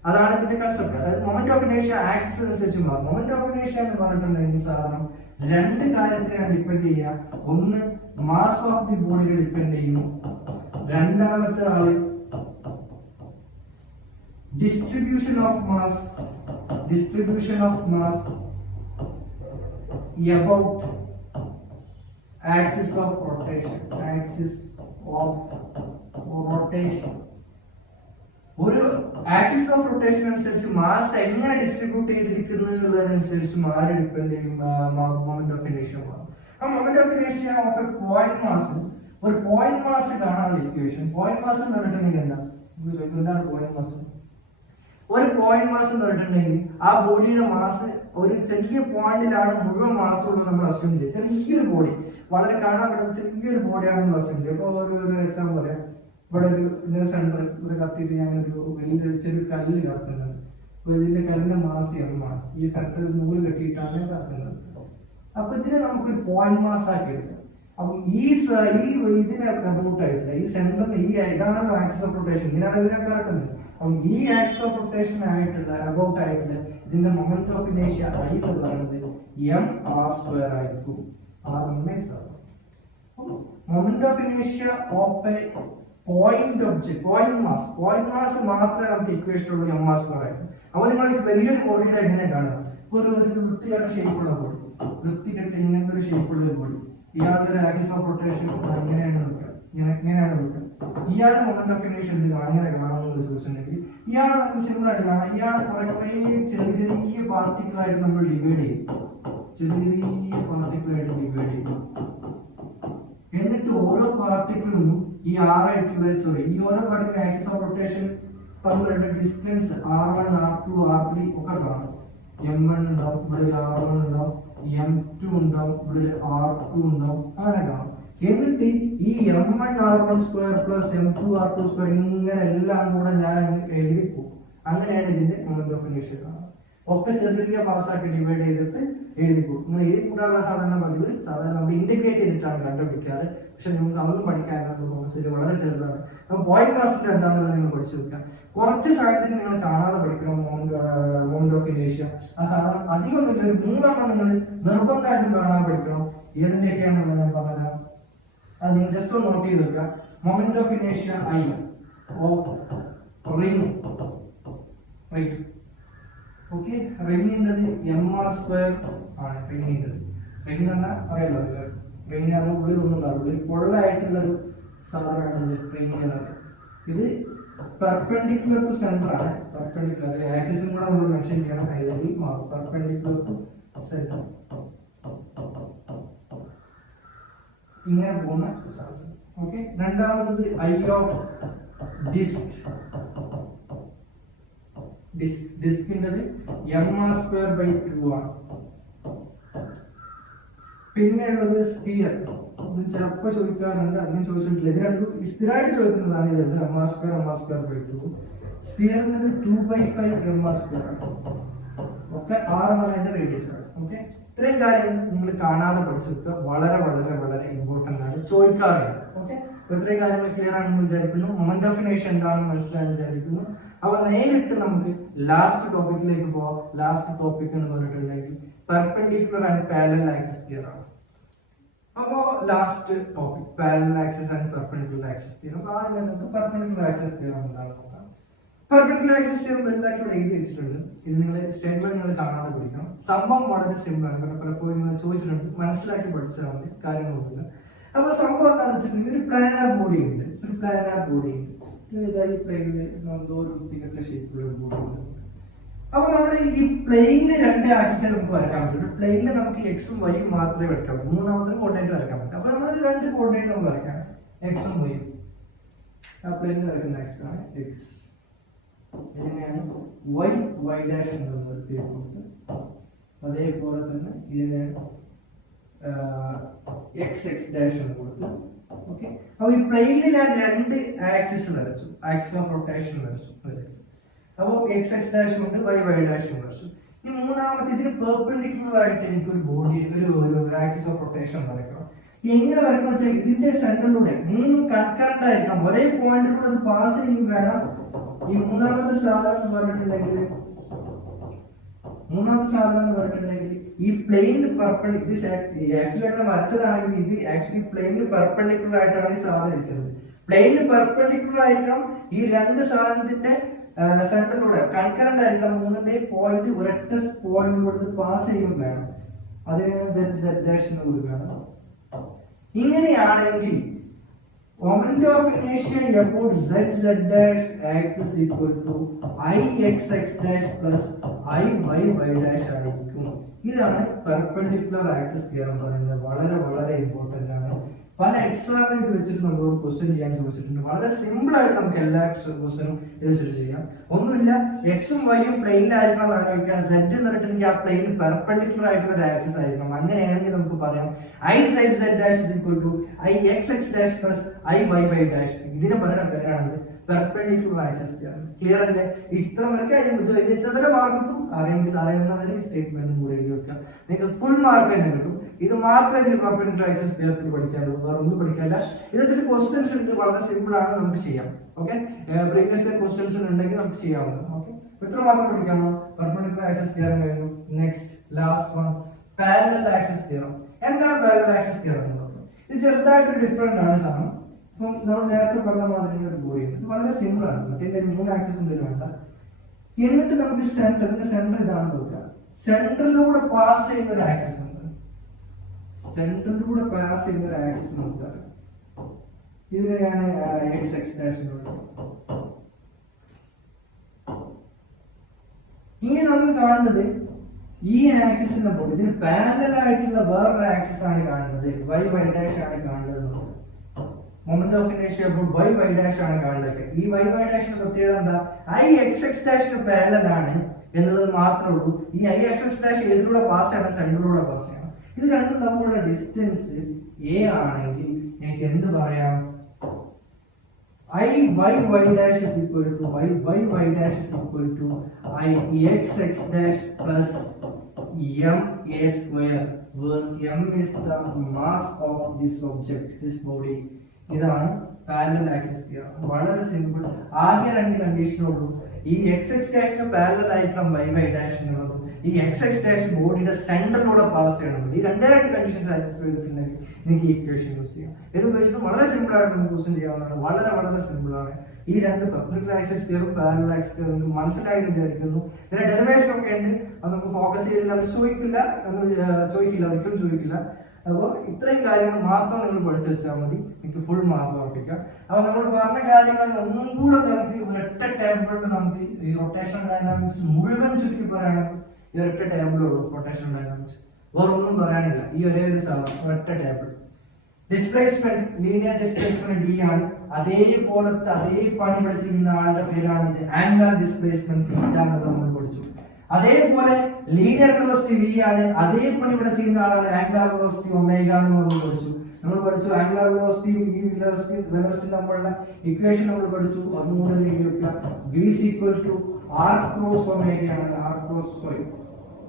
അതാണ് ഇതിന്റെ കൺസെപ്റ്റ്. അതായത് മൊമെന്റ് ഓഫ് ഇനേഷ്യ ആക്സിസ് അനുസരിച്ച് മാറും. മൊമെന്റ് ഓഫ് ഇനേഷ്യ എന്ന് പറഞ്ഞിട്ടുണ്ടെങ്കിൽ സാധാരണ രണ്ട് കാര്യത്തിനാണ് ഡിപ്പെൻഡ് ചെയ്യുക. ഒന്ന് മാസ് ഓഫ് ദി ബോഡിയെ ഡിപ്പെൻഡ് ചെയ്യും. രണ്ടാമത്തെ ആള് distribution of mass about axis of rotation. ഒരു ആക്സിസ് ഓഫ് റൊട്ടേഷൻ അനുസരിച്ച് മാസ് എങ്ങനെ ഡിസ്ട്രിബ്യൂട്ട് ചെയ്തിരിക്കുന്നതിനനുസരിച്ച് മാറി ഡിപ്പെൻഡ് ചെയ്യും മൊമെന്റ് ഓഫ് ഇനേഷ്യ. ആ മൊമെന്റ് ഓഫ് ഇനേഷ്യ ഓഫ് എ പോയിന്റ് മാസ്, ഒരു പോയിന്റ് മാസ് കാണാനുള്ള ഇക്വേഷൻ. പോയിന്റ് മാസ് എന്ന് പറഞ്ഞിട്ടുണ്ടെങ്കിൽ എന്താണ് പോയിന്റ് മാസ്? ഒരു പോയിന്റ് മാസ് എന്ന് പറഞ്ഞിട്ടുണ്ടെങ്കിൽ ആ ബോഡിയുടെ മാസ് ഒരു ചെറിയ പോയിന്റിലാണ് മുഴുവൻ മാസം ഉള്ളത് നമ്മൾ അസ്യൂം ചെയ്യും. ചെറിയൊരു ബോഡി, വളരെ കാണാൻ പറ്റുന്ന ചെറിയൊരു ബോഡിയാണെന്ന് അസ്യൂം ചെയ്യും. അപ്പോൾ ഒരു എക്സാമ്പിൾ പറയാം. ഇവിടെ ഒരു സെന്റർ ഇവിടെ കത്തിയിട്ട് ഞാൻ വലിയ ചെറിയ കല്ല് കത്തുന്നത്. അപ്പൊ ഇതിന്റെ കല്ലിന്റെ മാസ് എമ്മാണ്. ഈ സെന്ററിൽ നൂല് കെട്ടിയിട്ടാണ് കത്തുന്നത്. അപ്പൊ ഇതിനെ നമുക്കൊരു പോയിന്റ് മാസ് ആക്കി എടുക്കാം. അപ്പം ഇതിനെ റൂട്ട് ആയിട്ടില്ല, ഈ സെന്ററിന് ഇതാണ് ആക്സിസ് ഓഫ് റൊട്ടേഷൻ. ഇതിനാണ് ഇതിനെ കറക്കുന്നത്. അപ്പം ഈ ആക്സിസ് ഓഫ് റൊട്ടേഷൻ ആയിട്ടുള്ള അബൌട്ട് ആയിട്ടുള്ള ഇതിന്റെ മൊമെന്റ് ഓഫ് ഇനേഷ്യ I എന്ന് പറയുന്നത് mr² ആയിരിക്കും. മൊമെന്റ് ഓഫ് ഇനേഷ്യ of a point object, point mass മാത്രമേ നമുക്ക് ഇക്വേഷൻ ഉള്ളൂ mr² ആയിരിക്കും. അപ്പൊ നിങ്ങൾ വലിയൊരു ബോഡിയുടെ എങ്ങനെ കാണുക? ഒരു വൃത്തികെട്ട ഷേപ്പുള്ള ബോഡി, വൃത്തികെട്ട ഇങ്ങനത്തെ ഒരു ഷേപ്പുള്ള ബോഡി, ഇയാളുടെ ആക്സിസ് ഓഫ് റൊട്ടേഷൻ ഇങ്ങനെയാണ് നോക്കുക, ഇങ്ങനെയാണ് നോക്കുക. ഇയാളുടെ മൊമെന്റ് ഓഫ് ഇനേഷ്യ അങ്ങനെ കാണാമെന്ന് ചോദിച്ചിട്ടുണ്ടെങ്കിൽ ഇയാളെ നമുക്ക് സിമ്പിൾ ആയിട്ട് കാണാം. ഇയാളെ കുറെ ചെറിയ പാർട്ടിക്കിൾ ആയിട്ട് നമ്മൾ ഡിവൈഡ് ചെയ്യും. എന്നിട്ട് ഓരോ പാർട്ടിക്കിളും ഈ ഈ ഓരോ പാർട്ടിക്കിൾ ആക്സിസ് ഓഫ് റൊട്ടേഷൻ തമ്മിലുള്ള ഡിസ്റ്റൻസ് R1, R2, R3 ഒക്കെ കാണാം. M1 ഉണ്ടാവും, ഇവിടെ R1 ഉണ്ടാവും, M2 ഉണ്ടാവും, ഇവിടെ R2 ഉണ്ടാവും, അങ്ങനെ കാണാം. എന്നിട്ട് ഈ M1 R1² plus M2 R2² ഇങ്ങനെ എല്ലാം കൂടെ ഞാൻ എഴുതി പോകും. അങ്ങനെയാണ് ഇതിന്റെ മൊമെന്റ് ഓഫ് ഇനേഷ്യ കാണുന്നത്. ഒക്കെ ചെറിയ പാസ്സാക്കി ഡിവൈഡ് ചെയ്തിട്ട് എഴുതി പോകും. നിങ്ങൾ എഴുതി കൂടാനുള്ള സാധാരണ പതിവ് നമ്മൾ ഇന്റഗ്രേറ്റ് ചെയ്തിട്ടാണ് കണ്ടുപിടിക്കാറ്. പക്ഷെ നിങ്ങൾക്ക് അതൊന്നും പഠിക്കാനുള്ള വളരെ ചെറുതാണ്. അപ്പോൾ പോയിന്റ് മാസിന്റെ എന്താണെന്നുള്ളത് നിങ്ങൾ പഠിച്ചു വെക്കാം. കുറച്ച് സാധനത്തിന് നിങ്ങൾ കാണാതെ പഠിക്കണം മൊമെന്റ് ഓഫ് ഇനേഷ്യ. ആ സാധനം അധികമൊന്നുമില്ല, ഒരു 3 എണ്ണം നിങ്ങൾ നിർബന്ധമായിട്ടും കാണാൻ പഠിക്കണം. ഏതിന്റെയൊക്കെയാണെന്ന് ഞാൻ പറഞ്ഞുതരാം. അത് നിങ്ങൾ ജസ്റ്റ് ഒന്ന് നോട്ട് ചെയ്ത് വെക്കുക. മൊമെന്റ് ഓഫ് ഇനേഷ്യ I of ring, right? Okay, റിംഗിൻ്റെത് mr² ആണ്. റിംഗിൻ്റെത് റിംഗ് പറഞ്ഞാൽ അറിയാലോ, റിംഗ് ആണ് ഉള്ളിൽ ഒന്നും ഉണ്ടാവില്ല, പൊള്ളായിട്ടുള്ളൊരു സാധനമാണ് റിംഗ് എന്നത്. ഇത് പെർപെൻഡിക്കുലർ ടു സെന്റർ ആണ്. പെർപെൻഡിക്കുലർ ആക്സിസും കൂടെ നമ്മൾ മെൻഷൻ ചെയ്യണം, അല്ലെങ്കിൽ മാറും. പെർപെൻഡിക്കുലർ ടു സെന്റർ ഇങ്ങനെ പോകുന്ന സാധനം. ഓക്കെ, രണ്ടാമത്തത് I ഓഫ് ഡിസ്ക്. ഡിസ്കിൻ്റെത് mr²/2 ആണ്. പിന്നെ ഉള്ളത് സ്ഫിയർ. ഇത് ചിലപ്പോൾ ചോദിക്കാറുണ്ട്, അതിനും ചോദിച്ചിട്ടില്ല. ഇത് രണ്ടും സ്ഥിരമായിട്ട് ചോദിക്കുന്നതാണ്. ഇത് mr²/2. സ്ഫിയറിൻ്റെത് 2/5 mr² ആണ്. ഓക്കെ, 6 എന്ന് പറയുന്നത് റേഡിയസ് ആണ്. ഓക്കെ, ഇത്രയും കാര്യങ്ങൾ നിങ്ങൾ കാണാതെ പഠിച്ചെടുക്കുക. വളരെ വളരെ വളരെ ഇമ്പോർട്ടൻ്റ് ആണ്, ചോദിക്കാറുണ്ട്. ഓക്കെ, ഇത്രയും കാര്യങ്ങൾ ക്ലിയർ ആണെന്ന് വിചാരിക്കുന്നു. മൊമെന്റ് ഓഫ് ഇനേർഷ്യ എന്താണെന്ന് മനസ്സിലായെന്ന് വിചാരിക്കുന്നു. അപ്പോൾ നേരിട്ട് നമുക്ക് ലാസ്റ്റ് ടോപ്പിക്കിലേക്ക് പോവാം. ലാസ്റ്റ് ടോപ്പിക് എന്ന് പറഞ്ഞിട്ടുണ്ടെങ്കിൽ perpendicular and parallel axis theorem ആണ്. അപ്പോൾ last topic parallel axis and perpendicular axis theorem. അപ്പോൾ ആദ്യം നമുക്ക് പെർപെൻഡിക്കുലർ ആക്സിസ് തിയറം എന്താണെന്ന് നോക്കാം. പെർപെൻഡിക്കുലർ ആക്സിസ് തിയറം വലുതാക്കി ഇവിടെ എഴുതി വെച്ചിട്ടുണ്ട്. ഇത് നിങ്ങൾ സ്റ്റേറ്റ്മെന്റ് നിങ്ങൾ കാണാതെ പഠിക്കണം. സംഭവം വളരെ സിമ്പിൾ ആണ്. കാരണം പലപ്പോഴും നിങ്ങൾ ചോദിച്ചിട്ടുണ്ട്, മനസ്സിലാക്കി പഠിച്ചാൽ മതി, കാര്യങ്ങളൊന്നുമില്ല. അപ്പൊ സംഭവം എന്താണെന്ന് വെച്ചിട്ടുണ്ടെങ്കിൽ ഒരു പ്ലാനാർ ബോഡി ഉണ്ട്. ഒരു പ്ലാനാർ ബോഡി ഉണ്ട്. ഇതായി പ്ലെയിനിൽ നമുക്ക് ഒരു വൃത്തികെട്ട ഷേപ്പിലുള്ള ഒരു ബോഡി ഉണ്ട്. അപ്പൊ നമ്മുടെ ഈ പ്ലെയിനിൽ 2 ആക്സിസ് നമുക്ക് വരയ്ക്കാൻ പറ്റും. പ്ലെയിനിൽ നമുക്ക് എക്സും വൈയും മാത്രമേ വരയ്ക്കാൻ പറ്റൂ. മൂന്നാമത്തെ കോർഡിനേറ്റ് വരയ്ക്കാൻ പറ്റും. അപ്പൊ നമ്മൾ 2 കോർഡിനേറ്റ് നമുക്ക് വരയ്ക്കാം, എക്സും വൈയും. ആ പ്ലെയിനിൽ വരയ്ക്കുന്ന എക്സ് ആണ് എക്സ്. ഇതിനെയാണ് വൈ ഡാഷ് എന്നുള്ളത് പേര് കൊടുത്ത്. അതേപോലെ തന്നെ ഇതിനെയാണ് എക്സ് ഡാഷ് എന്ന് കൊടുത്തു. ഓക്കെ, അപ്പൊ ഈ പ്ലെയിനിൽ ഞാൻ 2 ആക്സിസ് വരച്ചു, ആക്സിസ് ഓഫ് റൊട്ടേഷൻ വരച്ചു. അപ്പോൾ എക്സ് ഡാഷ് ഉണ്ട്, വൈ ഡാഷ് വരച്ചു. ഇനി മൂന്നാമത്തെ ഇതിന് പെർപെൻഡിക്കുലർ ആയിട്ട് എനിക്ക് ഒരു ബോഡി ഒരു ആക്സിസ് ഓഫ് റൊട്ടേഷൻ വരയ്ക്കണം. എങ്ങനെ വരക്കണം വെച്ചാൽ ഇതിന്റെ സെന്ററിലൂടെ 3 കൺകറന്റ് ആയിരിക്കണം. ഒരേ പോയിന്റിലൂടെ അത് പാസ് ചെയ്യും വേണം. ഈ മൂന്നാമത്തെ സാധനം എന്ന് പറഞ്ഞിട്ടുണ്ടെങ്കിൽ ഈ പ്ലെയിനിന് പെർപെൻഡിക്കുലർ, ആക്ച്വലി അങ്ങനെ വരച്ചതാണെങ്കിൽ ഇത് ആക്ച്വലി പ്ലെയിനിന് പെർപെൻഡിക്കുലർ ആയിട്ടാണ് ഈ സാധനം ഇരിക്കുന്നത്. പ്ലെയിനിന് പെർപെൻഡിക്കുലർ ആയിരിക്കണം. ഈ 2 സാധനത്തിന്റെ സെന്ററിലൂടെ കൺകറന്റ് ആയിരിക്കണം. 3ന്റെ പോയിന്റ് ഒരൊറ്റ പോയിന്റിലൂടെ പാസ് ചെയ്യുമ്പോൾ വേണം. അതിന് z ഡാഷ് എന്ന് കൊടുക്കുകയാണ്. ഇങ്ങനെയാണെങ്കിൽ moment of inertia about z dash axis equal to ix dash plus iy dash ആയിരിക്കും. ഇതാണ് പെർപെൻഡിക്കുലർ ആക്സിസ് തിയറം പറയുന്നത്. വളരെ വളരെ ഇമ്പോർട്ടന്റ് ആണ്. പല എക്സാമിന് ഇത് വെച്ചിട്ട് നമ്മളോട് ക്വസ്റ്റ്യൻ ചെയ്യാൻ ചോദിച്ചിട്ടുണ്ട്. വളരെ സിമ്പിൾ ആയിട്ട് നമുക്ക് എല്ലാ ക്വസ്റ്റ്യനും ഇത് വെച്ചിട്ട് ചെയ്യാം. ഒന്നുമില്ല, എക്സും വൈയും പ്ലെയിനിലായിരിക്കണം ആലോചിക്കാം. സെഡ് എന്ന് പറഞ്ഞിട്ടുണ്ടെങ്കിൽ ആ പ്ലെയിന് പെർപെൻഡിക്കുലർ ആയിട്ടുള്ള ഒരു ആക്സിസ് ആയിരിക്കണം. അങ്ങനെയാണെങ്കിൽ നമുക്ക് പറയാം I side Z dash is equal to I X X dash plus I Y Y dash. ഇതിന് പറയുന്ന പേരാണ് പെർപെൻഡിക്കുലർ ആക്സിസ് തിയറം. ക്ലിയർ അല്ലേ? ഇത്ര വരെ ഇത് ചെറിയ മാർക്ക് കിട്ടും. അറിയുന്നവരെ സ്റ്റേറ്റ്മെന്റും കൂടെ എഴുതി വെക്കാം. നിങ്ങൾക്ക് ഫുൾ മാർക്ക് തന്നെ കിട്ടും. ഇത് മാത്രമേ ഇതിൽ പെർപെൻഡിക്കുലർ ആക്സിസ് തിയറത്തിൽ പഠിക്കാനുള്ളൂ, വേറെ ഒന്നും പഠിക്കാനില്ല. ഇത് വെച്ചിട്ട് ക്വസ്റ്റ്യൻസ് ഉണ്ട്, വളരെ സിമ്പിൾ ആണ്, നമുക്ക് ചെയ്യാം. ഓക്കെ, പ്രീവിയസ് ക്വസ്റ്റ്യൻസ് ഉണ്ടെങ്കിൽ നമുക്ക് ചെയ്യാവുന്നത്. ഓക്കെ, ഇത്ര മാത്രം പഠിക്കാമോ? പെർപെൻഡിക്കുലർ ആക്സിസ് തിയറം കഴിഞ്ഞു. Next last one parallel axis theorem. എന്താണ് പാരലൽ ആക്സിസ് തിയറം എന്ന് പറയുന്നത്? ഇത് ചെറുതായിട്ട് ഡിഫറെന്റ് ആണ് സാധനം. ഇപ്പം നമ്മൾ നേരത്തെ പറഞ്ഞ മാതിരി ഒരു ബോഡി ഇത് വളരെ സിമ്പിൾ ആണ്. മറ്റേ 3 ആക്സിസ് ഒന്നും വേണ്ട. എന്നിട്ട് നമുക്ക് സെന്റർ ഇതാണ് നോക്കുക. സെന്ററിലൂടെ പാസ് ചെയ്യുന്ന ഒരു ആക്സിസ് ഉണ്ട്. സെന്ററിലൂടെ പാസ് ചെയ്യുന്ന ഒരു ആക്സിസ് നോക്കുക. ഇതിനെയാണ് എക്സ് എക്സ് ഡാഷ്. ഇനി നമ്മൾ കാണുന്നത് ഈ ആക്സിസിനെ പോലെ ഇതിന് പാരലൽ ആയിട്ടുള്ള വേറൊരു ആക്സിസ് ആണ് കാണുന്നത്. വൈ ഡാഷ് ആണ് കാണുന്നത്. Moment of inertia Y dash ആണ് കാണുന്നത്. ഈ വൈ ഡാഷിന്റെ പ്രത്യേകത എന്താ? ഐ എക്സ് എക്സ് ഡാഷിന് പാരലൽ ആണ് എന്നുള്ളത് മാത്രമേ ഉള്ളൂ. ഈ ഐ എക്സ് എക്സ് ഡാഷ് ഏതിലൂടെ പാസ് ചെയ്യണം? സെന്ററിലൂടെ പാസ് ചെയ്യണം. ഇത് രണ്ടും തമ്മിലുള്ള ഡിസ്റ്റൻസ് എ ആണെങ്കിൽ എനിക്ക് എന്ത് പറയാം? I y dash is equal to y dash is equal to I x x dash plus m a square, where m is the mass of this object, this body. ഇതാണ് parallel axis theorem. വളരെ simple. ആകെ 2 കണ്ടീഷനേ ഉള്ളൂ. ഈ X X ഡാഷിന് parallel ആയിട്ടുള്ള Y ഡാഷിനുള്ളതും ഈ X X dash ബോഡിയുടെ സെന്ററിലൂടെ pass ചെയ്യണം. ഈ 2 കണ്ടീഷൻ സാറ്റിസ്ഫൈ ചെയ്തിട്ടുണ്ടെങ്കിൽ നിങ്ങൾക്ക് ഈ ഇക്വേഷൻ യൂസ് ചെയ്യാം. ഇത് ഉപയോഗിച്ചിട്ട് വളരെ സിമ്പിൾ ആയിട്ട് നമുക്ക് ക്വസ്റ്റ്യൻ ചെയ്യാവുന്നതാണ്. വളരെ വളരെ സിമ്പിൾ ആണ്. ഈ 2 പെർപെൻഡിക്കുലർ ആക്സിസ് തിയറും പാരലൽ ആക്സിസ് തിയറും മനസ്സിലായി വിചാരിക്കുന്നു. ഇതിന്റെ ഡെറിവേഷൻ ഒക്കെ ഉണ്ട്, അത് നമുക്ക് ഫോക്കസ് ചെയ്തില്ല, ചോദിക്കില്ല, ഒരിക്കലും ചോദിക്കില്ല. അപ്പോൾ ഇത്രയും കാര്യങ്ങൾ മാത്രം നിങ്ങൾ പഠിച്ചു വെച്ചാൽ മതി, എനിക്ക് ഫുൾ മാർക്ക് ഉറപ്പിക്കാം. അപ്പോൾ നമ്മൾ പറഞ്ഞ കാര്യങ്ങൾ ഒന്നും കൂടെ നമുക്ക് ഒരൊറ്റ ടേബിളിൽ നമുക്ക് ഈ റൊട്ടേഷൻ ഡൈനാമിക്സ് മുഴുവൻ ചുറ്റി പറയുകയാണെങ്കിൽ ഈ ഒരൊറ്റ ടേബിളേ ഉള്ളൂ. റൊട്ടേഷൻ ഡൈനാമിക്സ് വേറെ ഒന്നും പറയാനില്ല. ഈ ഒരേ ഒരു സാധനം ഒരൊറ്റ table. Displacement linear displacement D ആണ്. അതേപോലത്തെ അതേ പണി ഇവിടെ ചെയ്യുന്ന ആളുടെ പേരാണ് ഇത് ആംഗുലർ ഡിസ്പ്ലേസ്മെന്റ് തീറ്റ എന്നത് നമ്മൾ പഠിച്ചു. അതേപോലെ ലീനിയർ വെലോസിറ്റി v ആണ്, അതേ പണി ഇവിടെ ചെയ്യുന്ന ആളാണ് ആംഗുലർ വെലോസിറ്റി ഒമേഗ എന്ന് നമ്മൾ പഠിച്ചു. ആംഗുലർ വെലോസിറ്റി ഈ വെലോസിറ്റി നമ്മളുടെ ഇക്വേഷൻ നമ്മൾ പഠിച്ചു. അതുകൊണ്ട് v is equal to r cross omega ആണ്,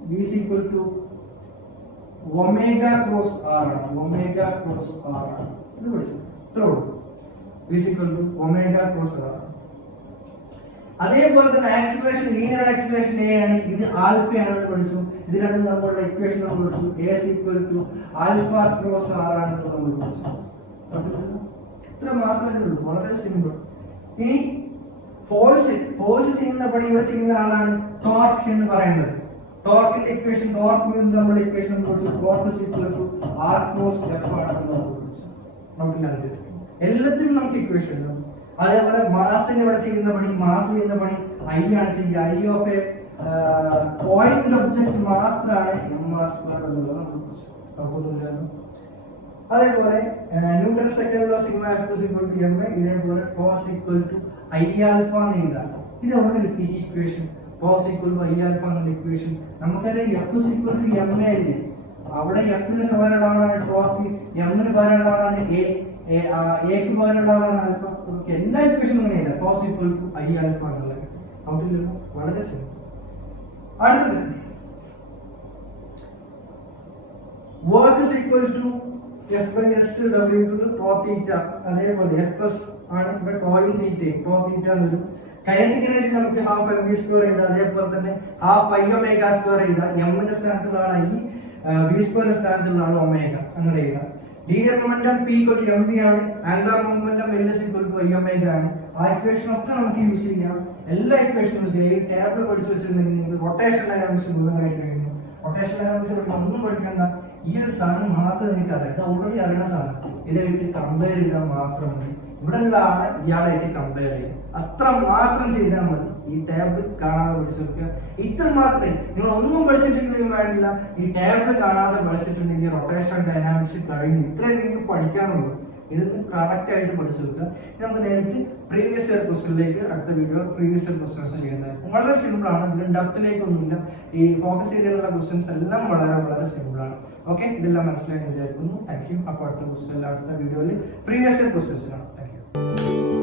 v is equal to omega cross r ആണ്, omega cross r ആണ്. ഇത് പഠിച്ചു ഇത്രേ ഉള്ളൂ. v is equal to omega cross r. അതേപോലെ തന്നെ ആക്സിലറേഷൻ ലീനിയർ ആക്സിലറേഷൻ a ആണ്, ഇത് ആൽഫ ആണെന്ന് പഠിച്ചു. ഇത് രണ്ടും നമ്മളുടെ ഇക്വേഷൻ നമ്മൾ പഠിച്ചു. a is equal to alpha cross r ആണെന്ന് നമ്മൾ പഠിച്ചു. ഇത്ര മാത്രമേ ഉള്ളൂ, വളരെ സിമ്പിൾ. ഇനി ഫോഴ്സ് ചെയ്യുന്ന പണി ഇവിടെ ചെയ്യുന്ന ആളാണ് ടോർക്ക് എന്ന് പറയുന്നത്. ടോർക്കിന്റെ ഇക്വേഷൻ നമ്മുടെ ഇക്വേഷൻ പഠിച്ചു. Torque is equal to r cross f ആണെന്ന് നമ്മൾ പഠിച്ചു. എല്ലാത്തിനും നമുക്ക് ഇക്വേഷൻ ഉണ്ട്. അതേപോലെ മാസിന് ഇവിടെ ചെയ്യുന്ന പണി ഐ ആണ് ചെയ്യുക. I of a point object മാത്രമാണ് mr² എന്നുള്ളത്. അതേപോലെ newton second law sigma F is equal to ma, ഇതേപോലെ cos equal to i alpha എന്ന് എഴുതാം. ഇത് അവിടെ കിട്ടി ഈ equation. cos equal to i alpha എന്നുള്ള ഇക്വേഷൻ നമുക്കറിയാം. F is equal to ma അല്ലേ, അവിടെ F ന് സമാനമുള്ള ആളാണ് ടോർക്ക്, M ന് പകരമുള്ള ആളാണ് A, എക്ക് പകരമുള്ള ആളാണ് ആൽഫ. എല്ലാ ഇക്വേഷനും അങ്ങനെ എഴുതാം. cos equal to i alpha എന്നുള്ളത് ഔട്ടില്ലല്ലോ, വളരെ സിമ്പിൾ. അടുത്തത് work is equal to F by S W cos theta. അതേപോലെ Fs ആണ് ഇവിടെ കോയും തീറ്റയും cos theta എന്ന്. കൈനറ്റിക് എനർജി നമുക്ക് ഹാഫ് mv സ്ക്വയർ എഴുതാം. അതേപോലെ തന്നെ ഹാഫ് i ഒമേഗ സ്ക്വയർ എഴുതാം. m ന്റെ സ്ഥാനത്തുള്ളതാണ് i, v സ്ക്വയറിന്റെ സ്ഥാനത്തുള്ളതാണ് ഒമേഗ അങ്ങനെ എഴുതാം. Linear momentum p equal to mv ആണ്. Angular momentum l is equal to i omega ആണ്. ആ ഇക്വേഷൻ ഒക്കെ നമുക്ക് യൂസ് ചെയ്യാം. എല്ലാ ഇക്വേഷനും യൂസ് ചെയ്യാം. ഈ ടേബിൾ പഠിച്ചു വെച്ചിട്ടുണ്ടെങ്കിൽ നിങ്ങൾക്ക് റൊട്ടേഷൻ ഡൈനാമിക്സ് മുഴുവനായിട്ട് കഴിയും. റൊട്ടേഷൻ ഡൈനാമിക്സ് ഒന്നും പഠിക്കണ്ട, ഈ ഒരു സാധനം മാത്രം നിങ്ങൾക്ക് അറിയാം. ഇത് ഓൾറെഡി അറിയുന്ന സാധനം. ഇതായിട്ട് കമ്പയർ ചെയ്താൽ മാത്രം മതി. ഇവിടെ ഉള്ള ആളെ ഇയാളായിട്ട് കമ്പയർ ചെയ്യാം, അത്ര മാത്രം ചെയ്താൽ മതി. ഈ ടേബിൾ കാണാതെ പഠിച്ചു വെക്കുക. ഇത്ര മാത്രമേ, നിങ്ങൾ ഒന്നും പഠിച്ചിട്ടില്ലെങ്കിലും വേണ്ടില്ല, ഈ ടേബിൾ കാണാതെ പഠിച്ചിട്ടുണ്ടെങ്കിൽ റൊട്ടേഷൻ ഡൈനാമിക്സ് കഴിഞ്ഞു. ഇത്രയും നിങ്ങൾക്ക് പഠിക്കാനുള്ളൂ. ഇതൊന്ന് കറക്റ്റ് ആയിട്ട് പഠിച്ചു വെക്കുക. നമുക്ക് നേരിട്ട് പ്രീവിയസ് ഇയർ ക്വസ്റ്റ്യനിലേക്ക് അടുത്ത വീഡിയോ പ്രീവിയസ് ഇയർ ക്വസ്റ്റ്യൻസ് ചെയ്യുന്നതായിരിക്കും. വളരെ സിമ്പിൾ ആണ്, ഇതിൽ ഡെപ്തിലേക്കൊന്നുമില്ല. ഈ ഫോക്കസ് ഏരിയയിലുള്ള ക്വസ്റ്റ്യൻസ് എല്ലാം വളരെ വളരെ സിമ്പിൾ ആണ്. ഓക്കെ, ഇതെല്ലാം മനസ്സിലായി വിചാരിക്കുന്നു. Thank you. അപ്പോൾ അടുത്ത വീഡിയോയിൽ പ്രീവിയസ് ഇയർ ക്വസ്റ്റ്യൻസ് കാണാം. Thank you.